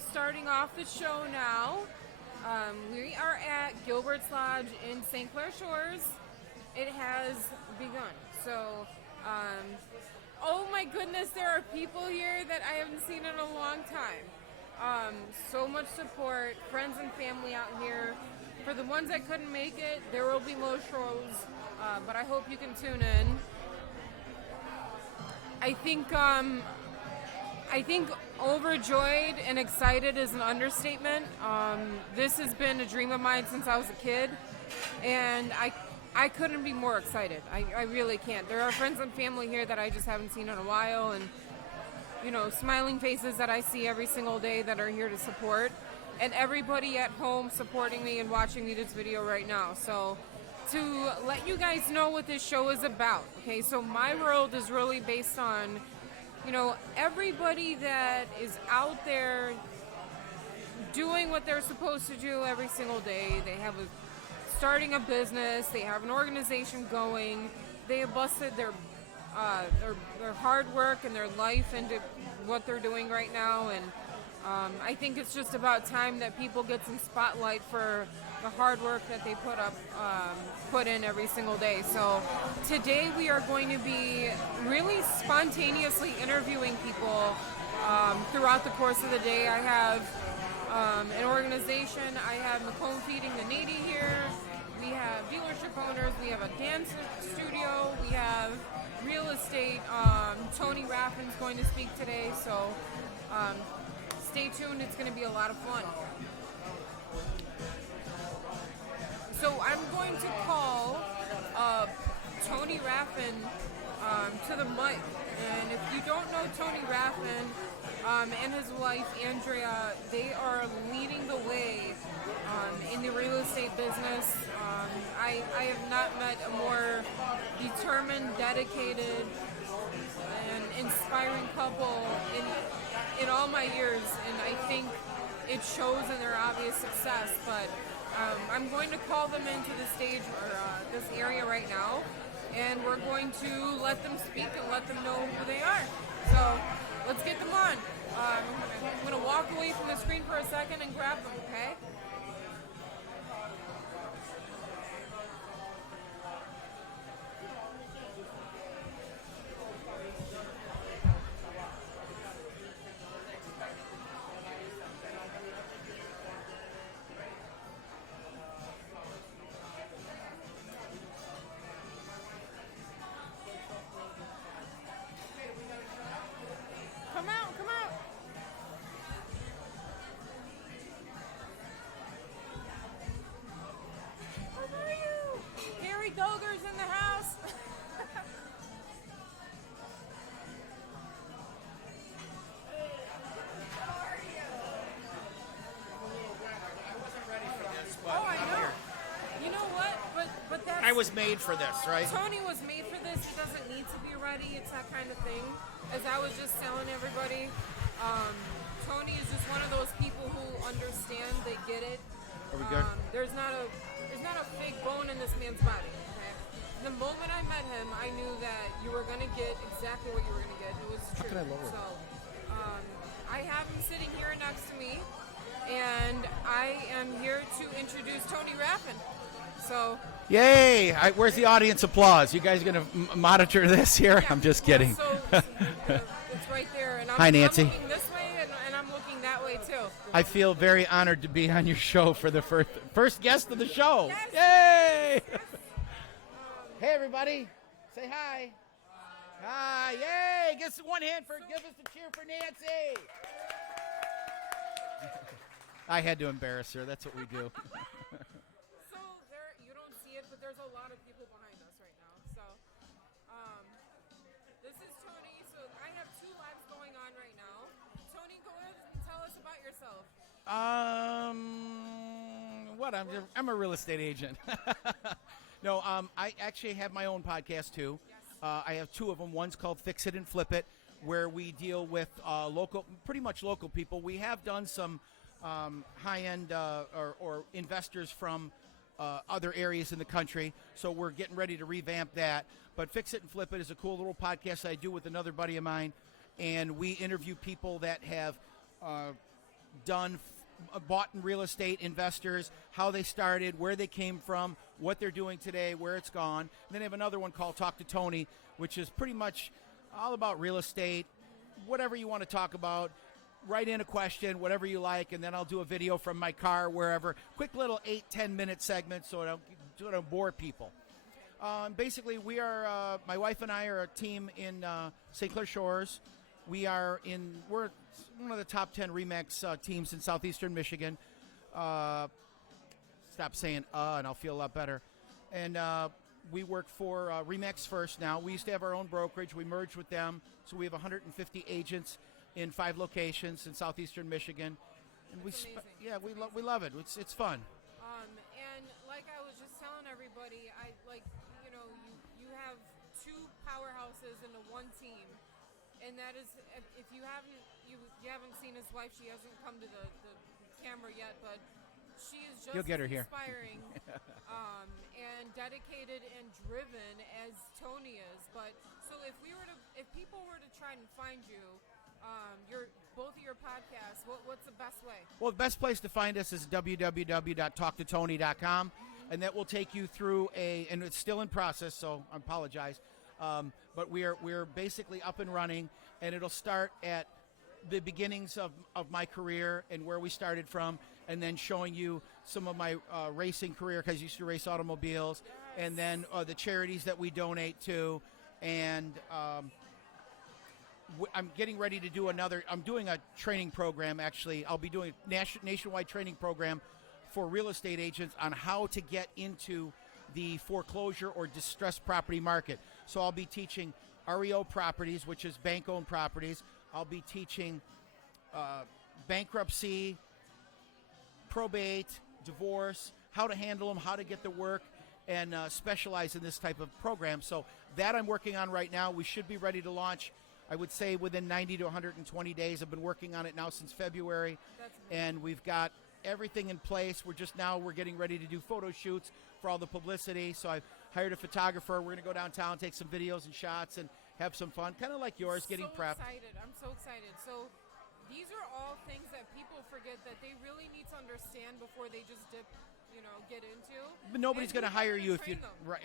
starting off the show now. We are at Gilbert's Lodge in St. Clair Shores. It has begun. So, oh my goodness, there are people here that I haven't seen in a long time. So much support, friends and family out here. For the ones that couldn't make it, there will be more shows, but I hope you can tune in. I think overjoyed and excited is an understatement. This has been a dream of mine since I was a kid, and I couldn't be more excited. I really can't. There are friends and family here that I just haven't seen in a while, and smiling faces that I see every single day that are here to support, and everybody at home supporting me and watching me this video right now. So to let you guys know what this show is about, okay, so my world is really based on, everybody that is out there doing what they're supposed to do every single day. They have starting a business, they have an organization going, they have busted their hard work and their life into what they're doing right now, and I think it's just about time that people get some spotlight for the hard work that they put in every single day. So today we are going to be really spontaneously interviewing people throughout the course of the day. I have an organization. I have Macomb Feeding the Needy here. We have dealership owners. We have a dance studio. We have real estate. Tony Raffin's going to speak today. So stay tuned. It's going to be a lot of fun. So I'm going to call Tony Raffin to the mic. And if you don't know Tony Raffin and his wife Andrea, they are leading the way in the real estate business. I have not met a more determined, dedicated, and inspiring couple in all my years, and I think it shows in their obvious success. But I'm going to call them into the stage or this area right now, and we're going to let them speak and let them know who they are. So let's get them on. I'm going to walk away from the screen for a second and grab them, okay? Come out. How are you? Gary Goger's in the house. Oh, I know. You know what? But that's... I was made for this, right? Tony was made for this. He doesn't need to be ready. It's that kind of thing. As I was just telling everybody, Tony is just one of those people who understand. They get it. Are we good? There's not a fake bone in this man's body. Okay. The moment I met him, I knew that you were gonna get exactly what you were gonna get. It was true. How can I lower? So, I have him sitting here next to me, and I am here to introduce Tony Raffin. So. Yay! Where's the audience applause? You guys going to monitor this here? Yeah, I'm just kidding. So it's right there. And Hi, Nancy. I'm looking this way, and I'm looking that way, too. I feel very honored to be on your show for the first guest of the show. Yes. Yay! Yes. Hey, everybody. Say hi. Hi. Yay! Give us one hand give us a cheer for Nancy. I had to embarrass her. That's what we do. So there, you don't see it, but there's a lot of people behind us right now. So this is Tony. So I have two lives going on right now. Tony, go ahead and tell us about yourself. What? I'm a real estate agent. No, I actually have my own podcast too. Yes. I have two of them. One's called Fix It and Flip It, where we deal with pretty much local people. We have done some high-end or investors from other areas in the country, so we're getting ready to revamp that. But Fix It and Flip It is a cool little podcast I do with another buddy of mine, and we interview people that have bought in real estate investors, how they started, where they came from, what they're doing today, where it's gone. And then I have another one called Talk to Tony, which is pretty much all about real estate, whatever you want to talk about. Write in a question, whatever you like, and then I'll do a video from my car, wherever. Quick little 8-10 minute segment so I don't bore people. Basically, we are, my wife and I are a team in St. Clair Shores. We're one of the top 10 RE/MAX teams in southeastern Michigan. Stop saying and I'll feel a lot better. And we work for RE/MAX First now. We used to have our own brokerage. We merged with them, so we have 150 agents in 5 locations in southeastern Michigan. And we love it. It's fun. And like I was just telling everybody, you have 2 powerhouses in the one team. And that is, if you haven't seen his wife, she hasn't come to the camera yet, but she is just You'll get her here. inspiring and dedicated and driven as Tony is. But so if people were to try and find you, both of your podcasts, what's the best way? Well, the best place to find us is www.talktotony.com, and that will take you through and it's still in process, so I apologize. But we're basically up and running, and it'll start at the beginnings of my career and where we started from, and then showing you some of my racing career, because I used to race automobiles, and then the charities that we donate to, and I'm getting ready to do I'm doing a training program, actually. I'll be doing a nationwide training program for real estate agents on how to get into the foreclosure or distressed property market. So I'll be teaching REO properties, which is bank-owned properties. I'll be teaching bankruptcy, probate, divorce, how to handle them, how to get the work, and specialize in this type of program. So that I'm working on right now. We should be ready to launch, I would say, within 90 to 120 days. I've been working on it now since February, and we've got everything in place. We're getting ready to do photo shoots for all the publicity. So I've hired a photographer. We're going to go downtown, take some videos and shots, and have some fun, kind of like yours, getting prepped. I'm so excited. So these are all things that people forget that they really need to understand before they just get into. But nobody's going to hire you if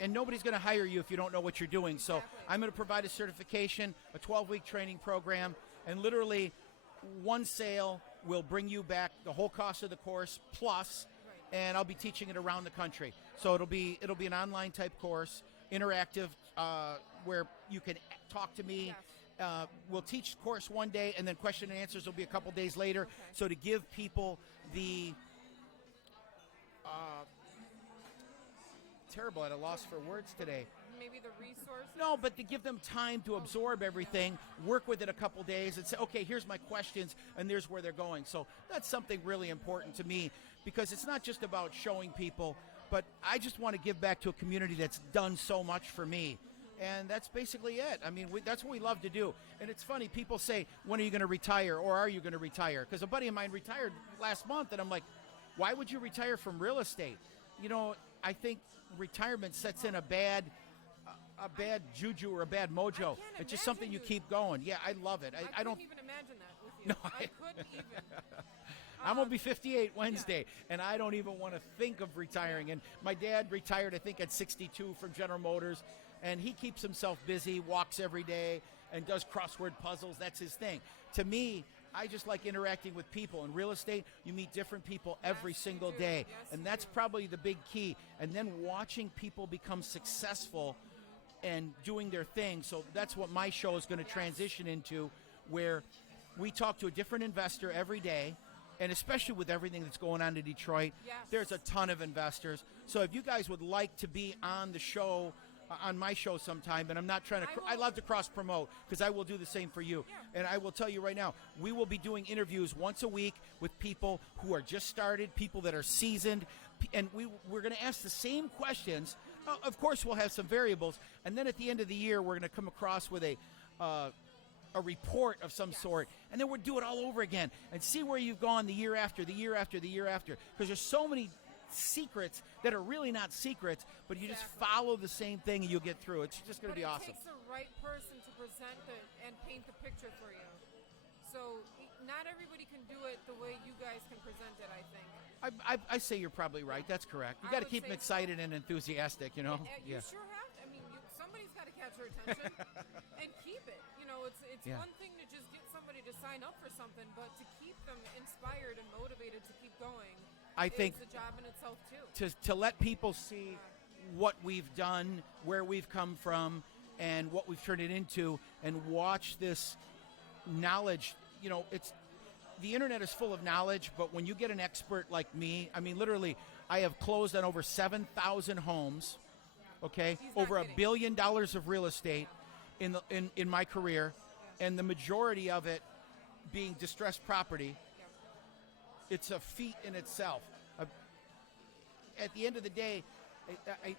nobody's going to hire you if you don't know what you're doing. So I'm going to provide a certification, a 12-week training program, and literally one sale will bring you back the whole cost of the course plus, and I'll be teaching it around the country. So it'll be an online type course, interactive, where you can talk to me. Yes. We'll teach course one day, and then question and answers will be a couple days later. Okay. So to give people the terrible at a loss for words today. Maybe the resources? No, but to give them time to absorb everything, work with it a couple days, and say, okay, here's my questions, and there's where they're going. So that's something really important to me, because it's not just about showing people, but I just want to give back to a community that's done so much for me. And that's basically it. I mean, that's what we love to do. And it's funny, people say, when are you going to retire, or are you going to retire? Because a buddy of mine retired last month, and I'm like, why would you retire from real estate? I think retirement sets in a bad juju or a bad mojo. It's just something you keep going. Yeah, I love it. I couldn't even imagine that with you. No, I couldn't even. I'm going to be 58 Wednesday, and I don't even want to think of retiring. And my dad retired, I think, at 62 from General Motors, and he keeps himself busy, walks every day, and does crossword puzzles. That's his thing. To me, I just like interacting with people. In real estate, you meet different people every single day, and that's probably the big key. And then watching people become successful and doing their thing. So that's what my show is going to transition into, where we talk to a different investor every day. And especially with everything that's going on in Detroit, there's a ton of investors. So if you guys would like to be on the show, on my show sometime, and I'm not trying to, I love to cross-promote, because I will do the same for you. Yeah. And I will tell you right now, we will be doing interviews once a week with people who are just started, people that are seasoned, and we're going to ask the same questions. Of course, we'll have some variables, and then at the end of the year, we're going to come across with a report of some sort, and then we'll do it all over again and see where you've gone the year after, the year after, the year after, because there's so many secrets that are really not secrets, but you just follow the same thing and you'll get through. It's just going to be awesome. It takes the right person to present and paint the picture for you. So not everybody can do it the way you guys can present it, I think. I say you're probably right. That's correct. You I got to would keep them say so. excited and enthusiastic, you know? You sure have to. I mean, somebody's got to catch their attention and keep it. You know, it's one thing to just get somebody to sign up for something, but to keep them inspired and motivated to keep going, I think is a job in itself too. To let people see what we've done, where we've come from, and what we've turned it into, and watch this knowledge. You know, the internet is full of knowledge, but when you get an expert like me, I mean, literally, I have closed on over 7,000 homes, okay, over $1 billion of real estate in my career, and the majority of it being distressed property. It's a feat in itself. At the end of the day,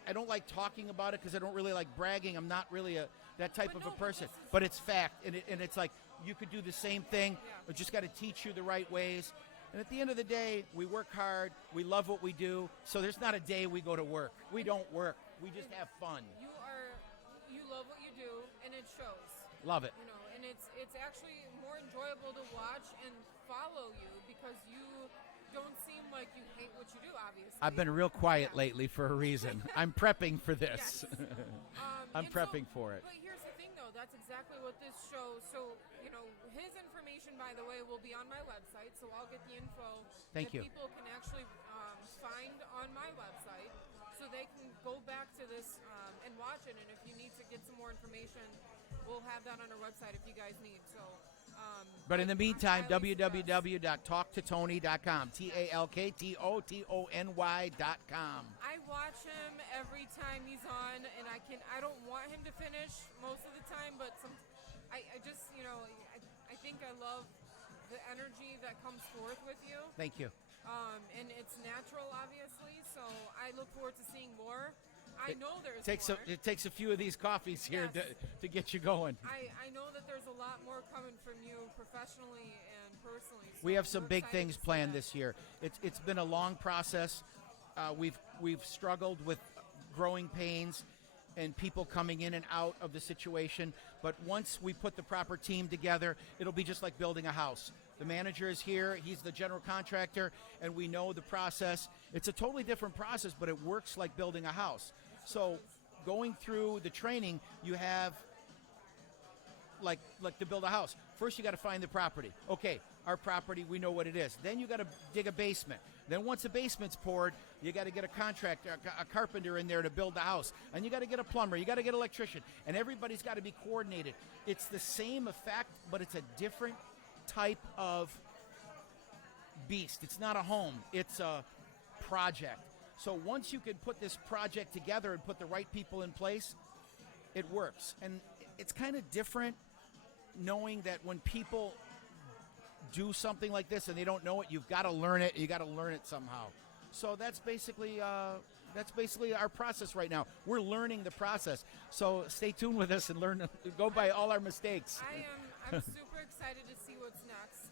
I don't like talking about it because I don't really like bragging. I'm not really that type of a person. But it's fact, and it's like you could do the same thing. We just got to teach you the right ways. And at the end of the day, we work hard. We love what we do. So there's not a day we go to work. We don't work. We just have fun. You love what you do, and it shows. Love it. You know, and it's actually more enjoyable to watch and follow you because you don't seem like you hate what you do, obviously. I've been real quiet lately for a reason. I'm prepping for this. Yes. I'm prepping for it. But here's the thing, though. That's exactly what this shows. So, you know, his information, by the way, will be on my website. So I'll get the info Thank you. People can actually find on my website. So they can go back to this and watch it. And if you need to get some more information, we'll have that on our website if you guys need. So. But in the meantime, www.talktotony.com, TalkTOTONY.com. I watch him every time he's on, and I don't want him to finish most of the time, but I just, you know, I think I love the energy that comes forth with you. Thank you. And it's natural, obviously, so I look forward to seeing more. I know there's more. It takes a few of these coffees here to get you going. I know that there's a lot more coming from you professionally and personally. So we have some big excited things to see planned that. this year. It's been a long process. We've struggled with growing pains and people coming in and out of the situation. But once we put the proper team together, it'll be just like building a house. The manager is here. He's the general contractor, and we know the process. It's a totally different process, but it works like building a house. So going through the training, you have like to build a house. First, you got to find the property. Okay, our property, we know what it is. Then you got to dig a basement. Then once the basement's poured, you got to get a contractor, a carpenter in there to build the house. And you got to get a plumber. You got to get an electrician. And everybody's got to be coordinated. It's the same effect, but it's a different type of beast. It's not a home. It's a project. So once you can put this project together and put the right people in place, it works. And it's kind of different knowing that when people do something like this and they don't know it, you've got to learn it. You got to learn it somehow. So that's basically our process right now. We're learning the process. So stay tuned with us and learn. Go by all our mistakes. I'm super excited to see what's next.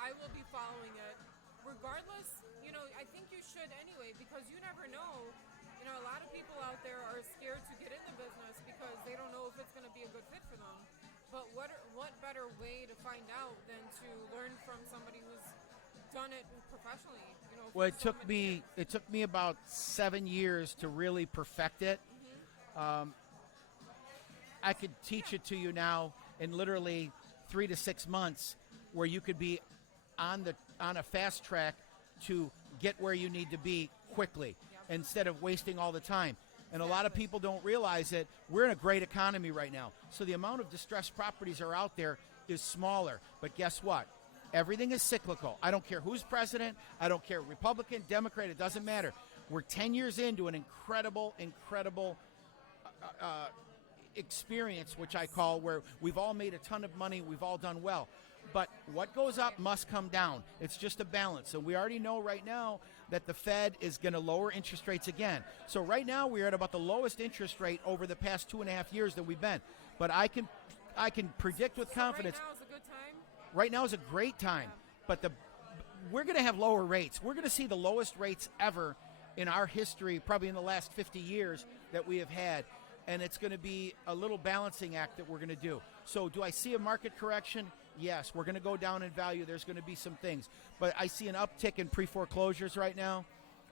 I will be following it. Regardless, you know, I think you should anyway, because you never know. You know, a lot of people out there are scared to get in the business because they don't know if it's going to be a good fit for them. But what better way to find out than to learn from somebody who's done it professionally? You know, well, it took me about 7 years to really perfect it. Mm-hmm. I could teach it to you now in literally 3 to 6 months, where you could be on a fast track to get where you need to be quickly, instead of wasting all the time. And a lot of people don't realize that we're in a great economy right now. So the amount of distressed properties are out there is smaller. But guess what? Everything is cyclical. I don't care who's president. I don't care Republican, Democrat. It doesn't matter. We're 10 years into an incredible experience, which I call, where we've all made a ton of money. We've all done well. But what goes up must come down. It's just a balance. So we already know right now that the Fed is going to lower interest rates again. So right now we are at about the lowest interest rate over the past 2.5 years that we've been. But I can predict with confidence. Right now is a good time. Right now is a great time. But we're going to have lower rates. We're going to see the lowest rates ever in our history, probably in the last 50 years that we have had. And it's going to be a little balancing act that we're going to do. So do I see a market correction? Yes, we're going to go down in value. There's going to be some things. But I see an uptick in pre-foreclosures right now,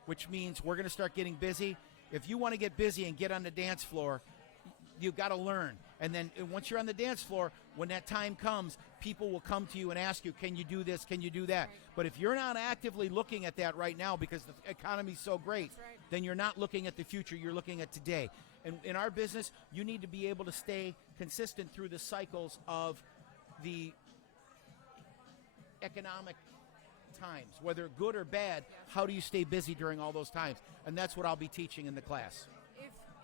which means we're going to start getting busy. If you want to get busy and get on the dance floor, you've got to learn. And then once you're on the dance floor, when that time comes, people will come to you and ask you, can you do this, can you do that? But if you're not actively looking at that right now because the economy's so great, then you're not looking at the future, you're looking at today. And in our business, you need to be able to stay consistent through the cycles of the economic times, whether good or bad. How do you stay busy during all those times? And that's what I'll be teaching in the class.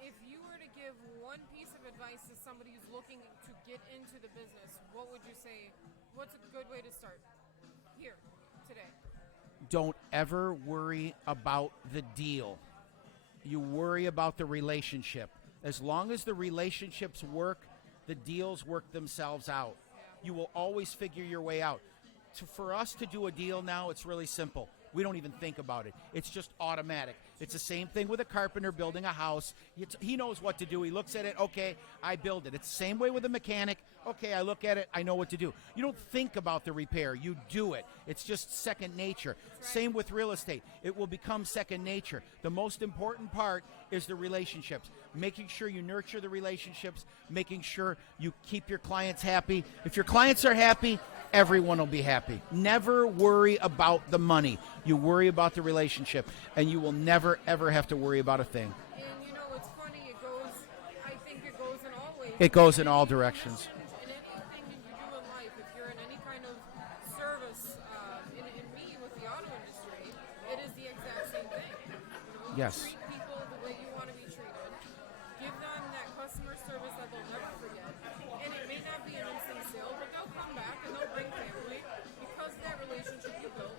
If you were to give one piece of advice to somebody who's looking to get into the business, what would you say? What's a good way to start here today? Don't ever worry about the deal. You worry about the relationship. As long as the relationships work, the deals work themselves out. You will always figure your way out. For us to do a deal now, it's really simple. We don't even think about it. It's just automatic. It's the same thing with a carpenter building a house. He knows what to do. He looks at it, okay, I build it. It's the same way with a mechanic. Okay, I look at it, I know what to do. You don't think about the repair. You do it. It's just second nature. Same with real estate. It will become second nature. The most important part is the relationships. Making sure you nurture the relationships, making sure you keep your clients happy. If your clients are happy, everyone will be happy. Never worry about the money. You worry about the relationship, and you will never, ever have to worry about a thing. And you know, it's funny, I think it goes in all ways. It goes in all directions. In anything you do in life, if you're in any kind of service, in me with the auto industry, it is the exact same thing. You know, Yes. treat people the way you want to be treated. Give them that customer service that they'll never forget. And it may not be an instant sale, but they'll come back and they'll bring family because of that relationship you built.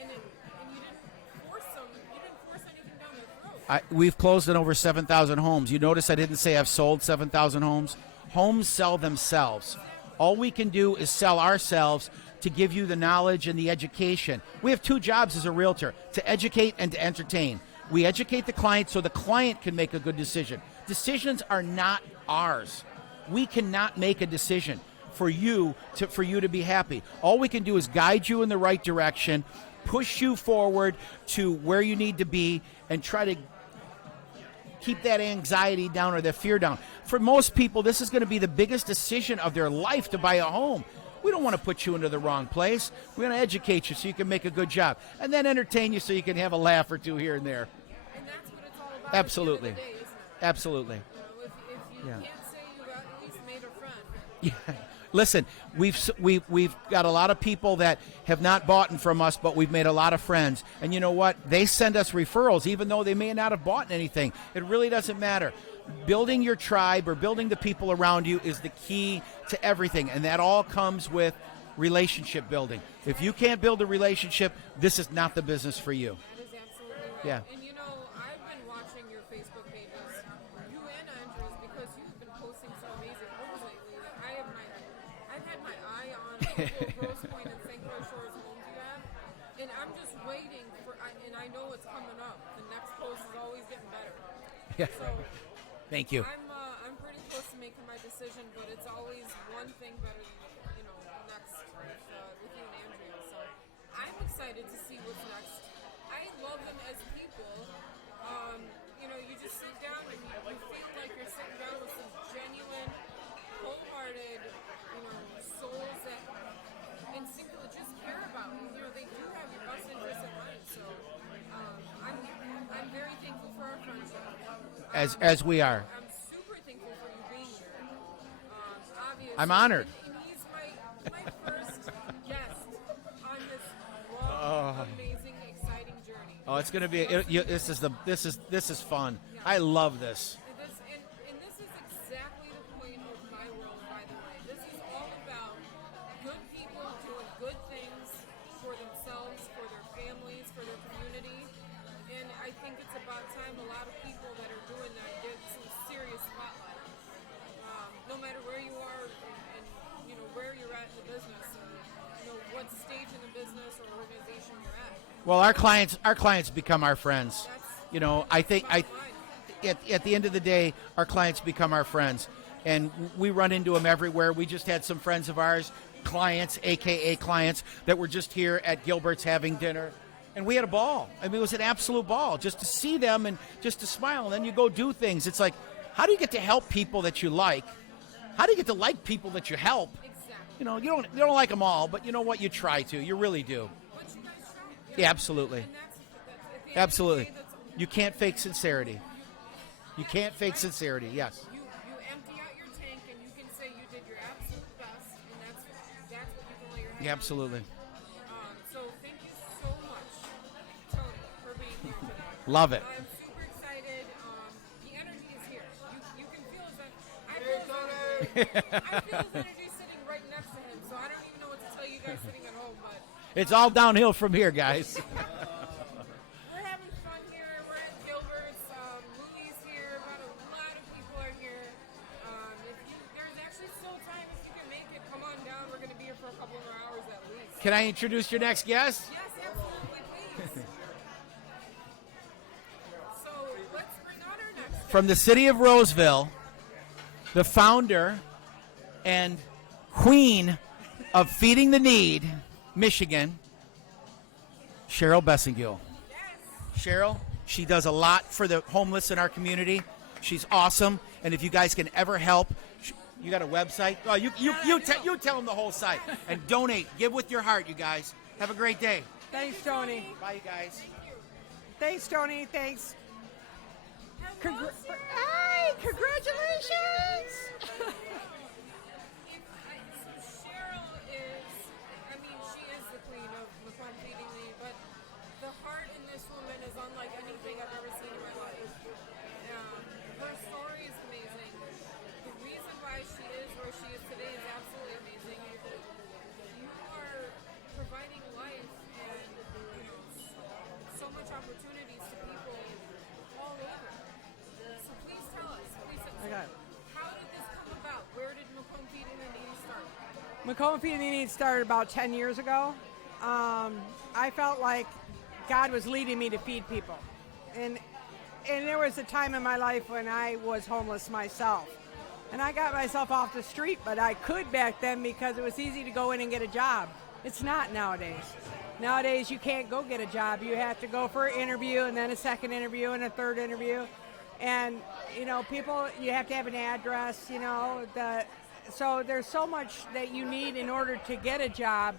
And you didn't force anything down their throat. We've closed on over 7,000 homes. You notice I didn't say I've sold 7,000 homes. Homes sell themselves. All we can do is sell ourselves to give you the knowledge and the education. We have two jobs as a realtor, to educate and to entertain. We educate the client so the client can make a good decision. Decisions are not ours. We cannot make a decision for you to be happy. All we can do is guide you in the right direction, push you forward to where you need to be, and try to keep that anxiety down or the fear down. For most people, this is going to be the biggest decision of their life to buy a home. We don't want to put you into the wrong place. We're going to educate you so you can make a good job, and then entertain you so you can have a laugh or two here and there. And that's what it's all about. Absolutely. At the end of the day, isn't it? Absolutely. You know, if you Yeah. can't say you've at least made a friend. Yeah. Listen, we've got a lot of people that have not bought from us, but we've made a lot of friends. And you know what? They send us referrals, even though they may not have bought anything. It really doesn't matter. Building your tribe or building the people around you is the key to everything, and that all comes with relationship building. If you can't build a relationship, this is not the business for you. That is absolutely right. Yeah. And you know, I've been watching your Facebook pages, you and Andrews, because you've been posting some amazing homes lately. That I've had my eye on Grosse Pointe and St. Croix Shores homes you have, and I'm just waiting for. And I know it's coming up. The next post is always getting better. Yeah. So Thank you. I'm pretty close to making my decision, but it's always one thing better than next with you and Andrea. So I'm excited to see what's next. I love them as people. You just sit down and you feel like you're sitting down with some genuine, wholehearted, souls that instinctively just care about you. They do have your best interest in mind. So I'm very thankful for our friendship. As we are. I'm super thankful for you being here. Obviously, I'm honored. And he's my first guest on this long, amazing, exciting journey. Oh, it's going to be. This is fun. I love this. And this is exactly the point of my world, by the way. This is all about good people doing good things for themselves, for their families, for their community. And I think it's about time a lot of people that are doing that get some serious spotlight. No matter where you are and where you're at in the business, or what stage in the business or organization you're at. Well, our clients become our friends. I think at the end of the day, our clients become our friends, and we run into them everywhere. We just had some friends of ours clients, AKA clients, that were just here at Gilbert's having dinner. And we had a ball. I mean, it was an absolute ball just to see them and just to smile. And then you go do things. It's like, how do you get to help people that you like? How do you get to like people that you help? Exactly. You know, you don't like them all, but you know what? You try to. You really do. But you guys try. Yeah, absolutely. And that's at the end Absolutely. Of the day, You can't fake sincerity. You can't fake sincerity, yes. you empty out your tank and you can say you did your absolute best, and that's what you can lay your head Yeah, on. absolutely. So thank you so much, Tony, for being here today. Love it. I'm super excited. The energy is here. You can feel his I feel his energy sitting right next to him, so I don't even know what to tell you guys sitting at home, but It's all downhill from here, guys. we're having fun here. We're at Gilbert's. Louie's here. About a lot of people are here. There's actually still time if you can make it. Come on down. We're going to be here for a couple more hours at least. Can I introduce your next guest? Yes, absolutely, please. So let's bring on our next. From the city of Roseville, the founder and queen of Feeding the Need, Michigan, Cheryl Bessingill. Yes. Cheryl, she does a lot for the homeless in our community. She's awesome, and if you guys can ever help, you got a website? Oh, you tell them the whole site and donate. Give with your heart, you guys. Have a great day. Thanks, Tony. Bye, you guys. Thanks, Tony. Thanks. Hello, Hey, congratulations! So Cheryl is, she is the queen of Macomb Feeding Me, but the heart in this woman is unlike anything I've ever seen in my life. Her story is amazing. The reason why she is where she is today is absolutely amazing. You are providing life and so much opportunities to people all over. So please tell us, Okay. how did this come about? Where did Macomb Feeding the Needy start? Macomb Feeding the Needs started about 10 years ago. I felt like God was leading me to feed people. And there was a time in my life when I was homeless myself. And I got myself off the street, but I could back then because it was easy to go in and get a job. It's not nowadays. Nowadays, you can't go get a job. You have to go for an interview and then a second interview and a third interview. And, people, you have to have an address, so there's so much that you need in order to get a job.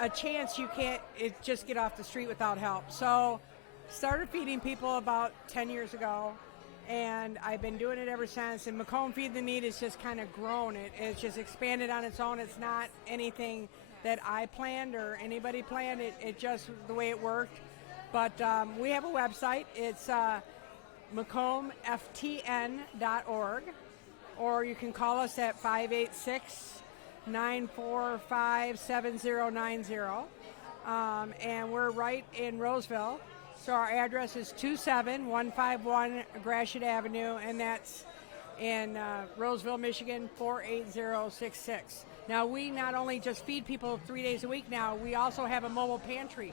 A chance you can't just get off the street without help. So started feeding people about 10 years ago, and I've been doing it ever since. And Macomb Feed the Need has just kind of grown. It's just expanded on its own. It's not anything that I planned or anybody planned. It just the way it worked. But we have a website. It's MacombFTN.org, or you can call us at 586-945-7090. And we're right in Roseville. So our address is 27151 Gratiot Avenue, and that's in Roseville, Michigan, 48066. Now, we not only just feed people 3 days a week now, we also have a mobile pantry.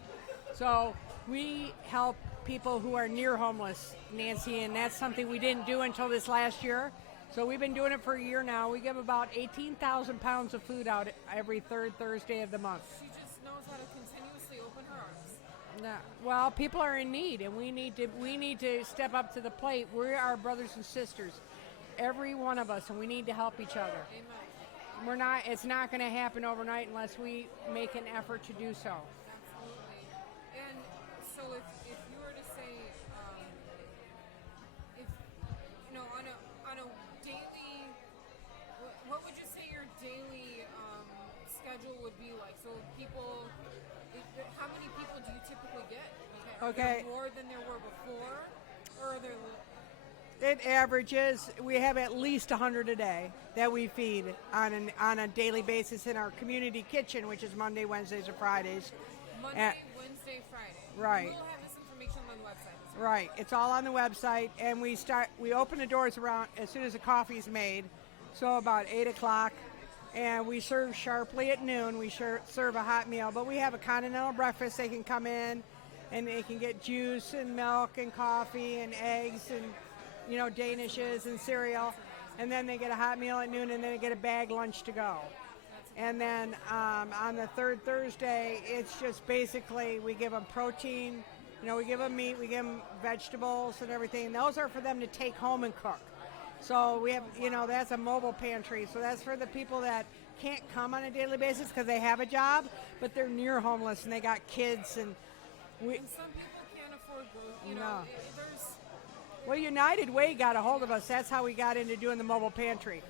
So we help people who are near homeless, Nancy, and that's something we didn't do until this last year. So we've been doing it for a year now. We give about 18,000 pounds of food out every third Thursday of the month. She just knows how to continuously open her arms. Yeah. Well, people are in need, and we need to step up to the plate. We are brothers and sisters, every one of us, and we need to help each other. Amen. It's not going to happen overnight unless we make an effort to do so. Absolutely. And so if you were to say, on a daily, what would you say your daily schedule would be like? So how many people do you typically get? Are Okay. there more than there were before, or are there? It averages, we have at least 100 a day that we feed on a daily basis in our community kitchen, which is Monday, Wednesdays, and Fridays. Monday, Wednesday, Friday. Right. We'll have this information on the website. Right. It's all on the website, and we open the doors around as soon as the coffee's made, so about 8 o'clock, and we serve sharply at noon. We serve a hot meal, but we have a continental breakfast. They can come in, and they can get juice and milk and coffee and eggs and Danishes and cereal. and then they get a hot meal at noon, and then they get a bag lunch to go. And then on the third Thursday, it's just basically we give them protein, we give them meat, we give them vegetables and everything. Those are for them to take home and cook. So we have, that's a mobile pantry. So that's for the people that can't come on a daily basis because they have a job, but they're near homeless and they got kids. And some people can't afford food. Well, United Way got a hold of us. That's how we got into doing the mobile pantry,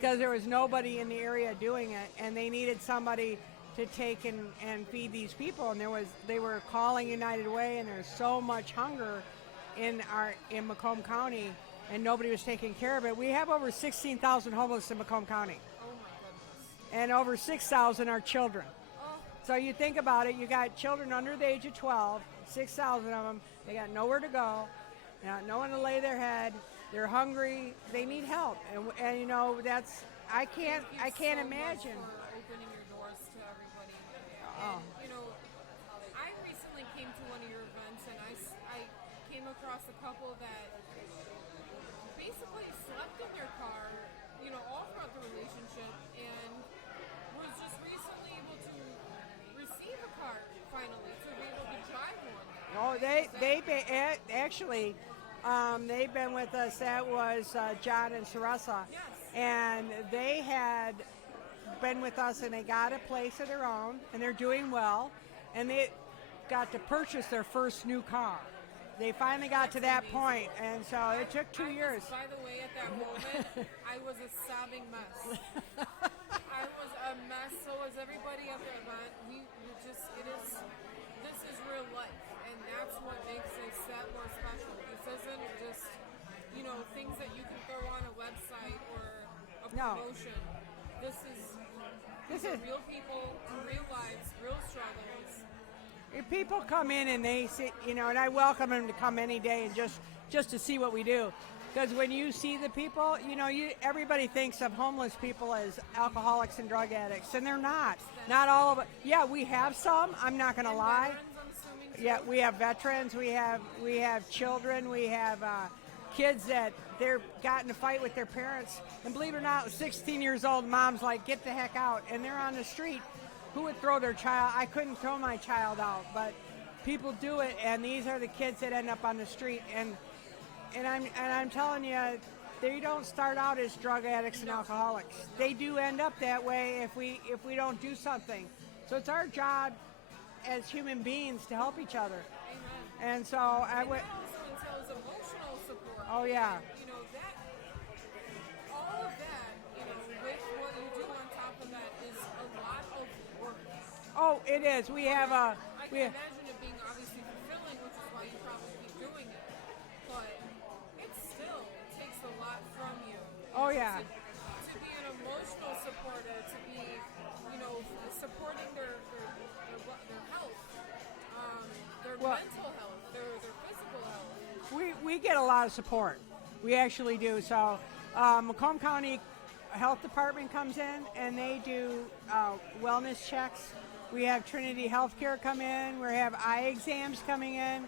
because there was nobody in the area doing it, and they needed somebody to take and feed these people. And they were calling United Way, and there's so much hunger in Macomb County, and nobody was taking care of it. We have over 16,000 homeless in Macomb County. Oh my goodness. And over 6,000 are children. Oh. So you think about it, you got children under the age of 12, 6,000 of them. They got nowhere to go, no one to lay their head. They're hungry. They need help, and that's I can't imagine. Much for opening your doors to everybody. Oh. And, I recently came to one of your events, and I came across a couple that basically slept in their car, all throughout the relationship, and was just recently able to receive a car finally to be able to drive one. Oh, they've been with us. That was John and Sarasa. Yes. And they had been with us, and they got a place of their own, and they're doing well. And they got to purchase their first new car. They finally got to that point, and so it took 2 years. By the way, at that moment, I was a sobbing mess. I was a mess. So was everybody at the event. This is real life, and that's what makes this set more special. This isn't just, things that you can throw on a website or a promotion. No. These are real people, real lives, real struggles. If people come in and they sit, and I welcome them to come any day and just to see what we do. Because when you see the people, everybody thinks of homeless people as alcoholics and drug addicts, and they're not. Not all of it. Yeah, we have some. I'm not going to lie. Yeah, we have veterans. We have children. We have kids that they're got in a fight with their parents, and believe it or not, 16 years old, mom's like, get the heck out, and they're on the street. Who would throw their child? I couldn't throw my child out, but people do it, and these are the kids that end up on the street. And I'm telling you, they don't start out as drug addicts and alcoholics. They do end up that way if we don't do something. So it's our job as human beings to help each other. Amen. And so I would. That also entails emotional support. Oh yeah. All of that, with what you do on top of that is a lot of work. Oh, it is. We have a. I can imagine it being obviously fulfilling, which is why you probably keep doing it. But it still takes a lot from you. Oh yeah. To be an emotional supporter, to be, supporting their health, their mental health, their physical health. We get a lot of support. We actually do. So Macomb County Health Department comes in and they do wellness checks. We have Trinity Healthcare come in. We have eye exams coming in.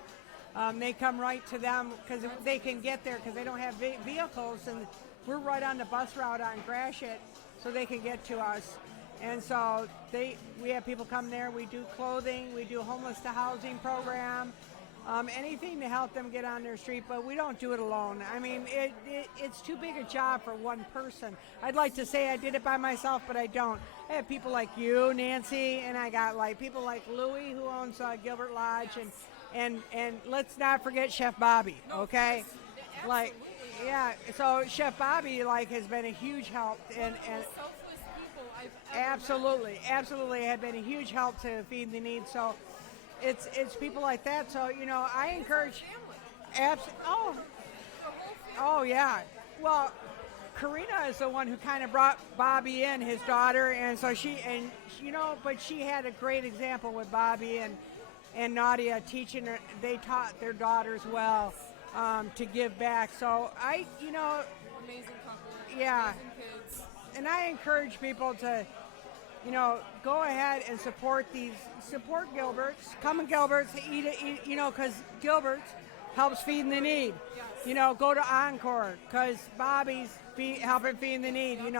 They come right to them because they can get there because they don't have vehicles, and we're right on the bus route on Gratiot, so they can get to us. And so we have people come there. We do clothing. We do homeless to housing program. Anything to help them get on their street, but we don't do it alone. I mean, it's too big a job for one person. I'd like to say I did it by myself, but I don't. I have people like you, Nancy, and I got people like Louie, who owns Gilbert Lodge, and let's not forget Chef Bobby, okay? Yeah. So Chef Bobby has been a huge help, and selfless people I've absolutely have been a huge help to feed the needs. So. It's people like that. So I encourage. Oh yeah. Well, Karina is the one who kind of brought Bobby in, his daughter, and so but she had a great example with Bobby and Nadia teaching her. They taught their daughters well to give back. So amazing couple. Yeah. Amazing kids. And I encourage people to go ahead and support Gilbert's. Come and Gilbert's, eat it, because Gilbert's helps feeding the need. Yes. Go to Encore because Bobby's helping feeding the need. And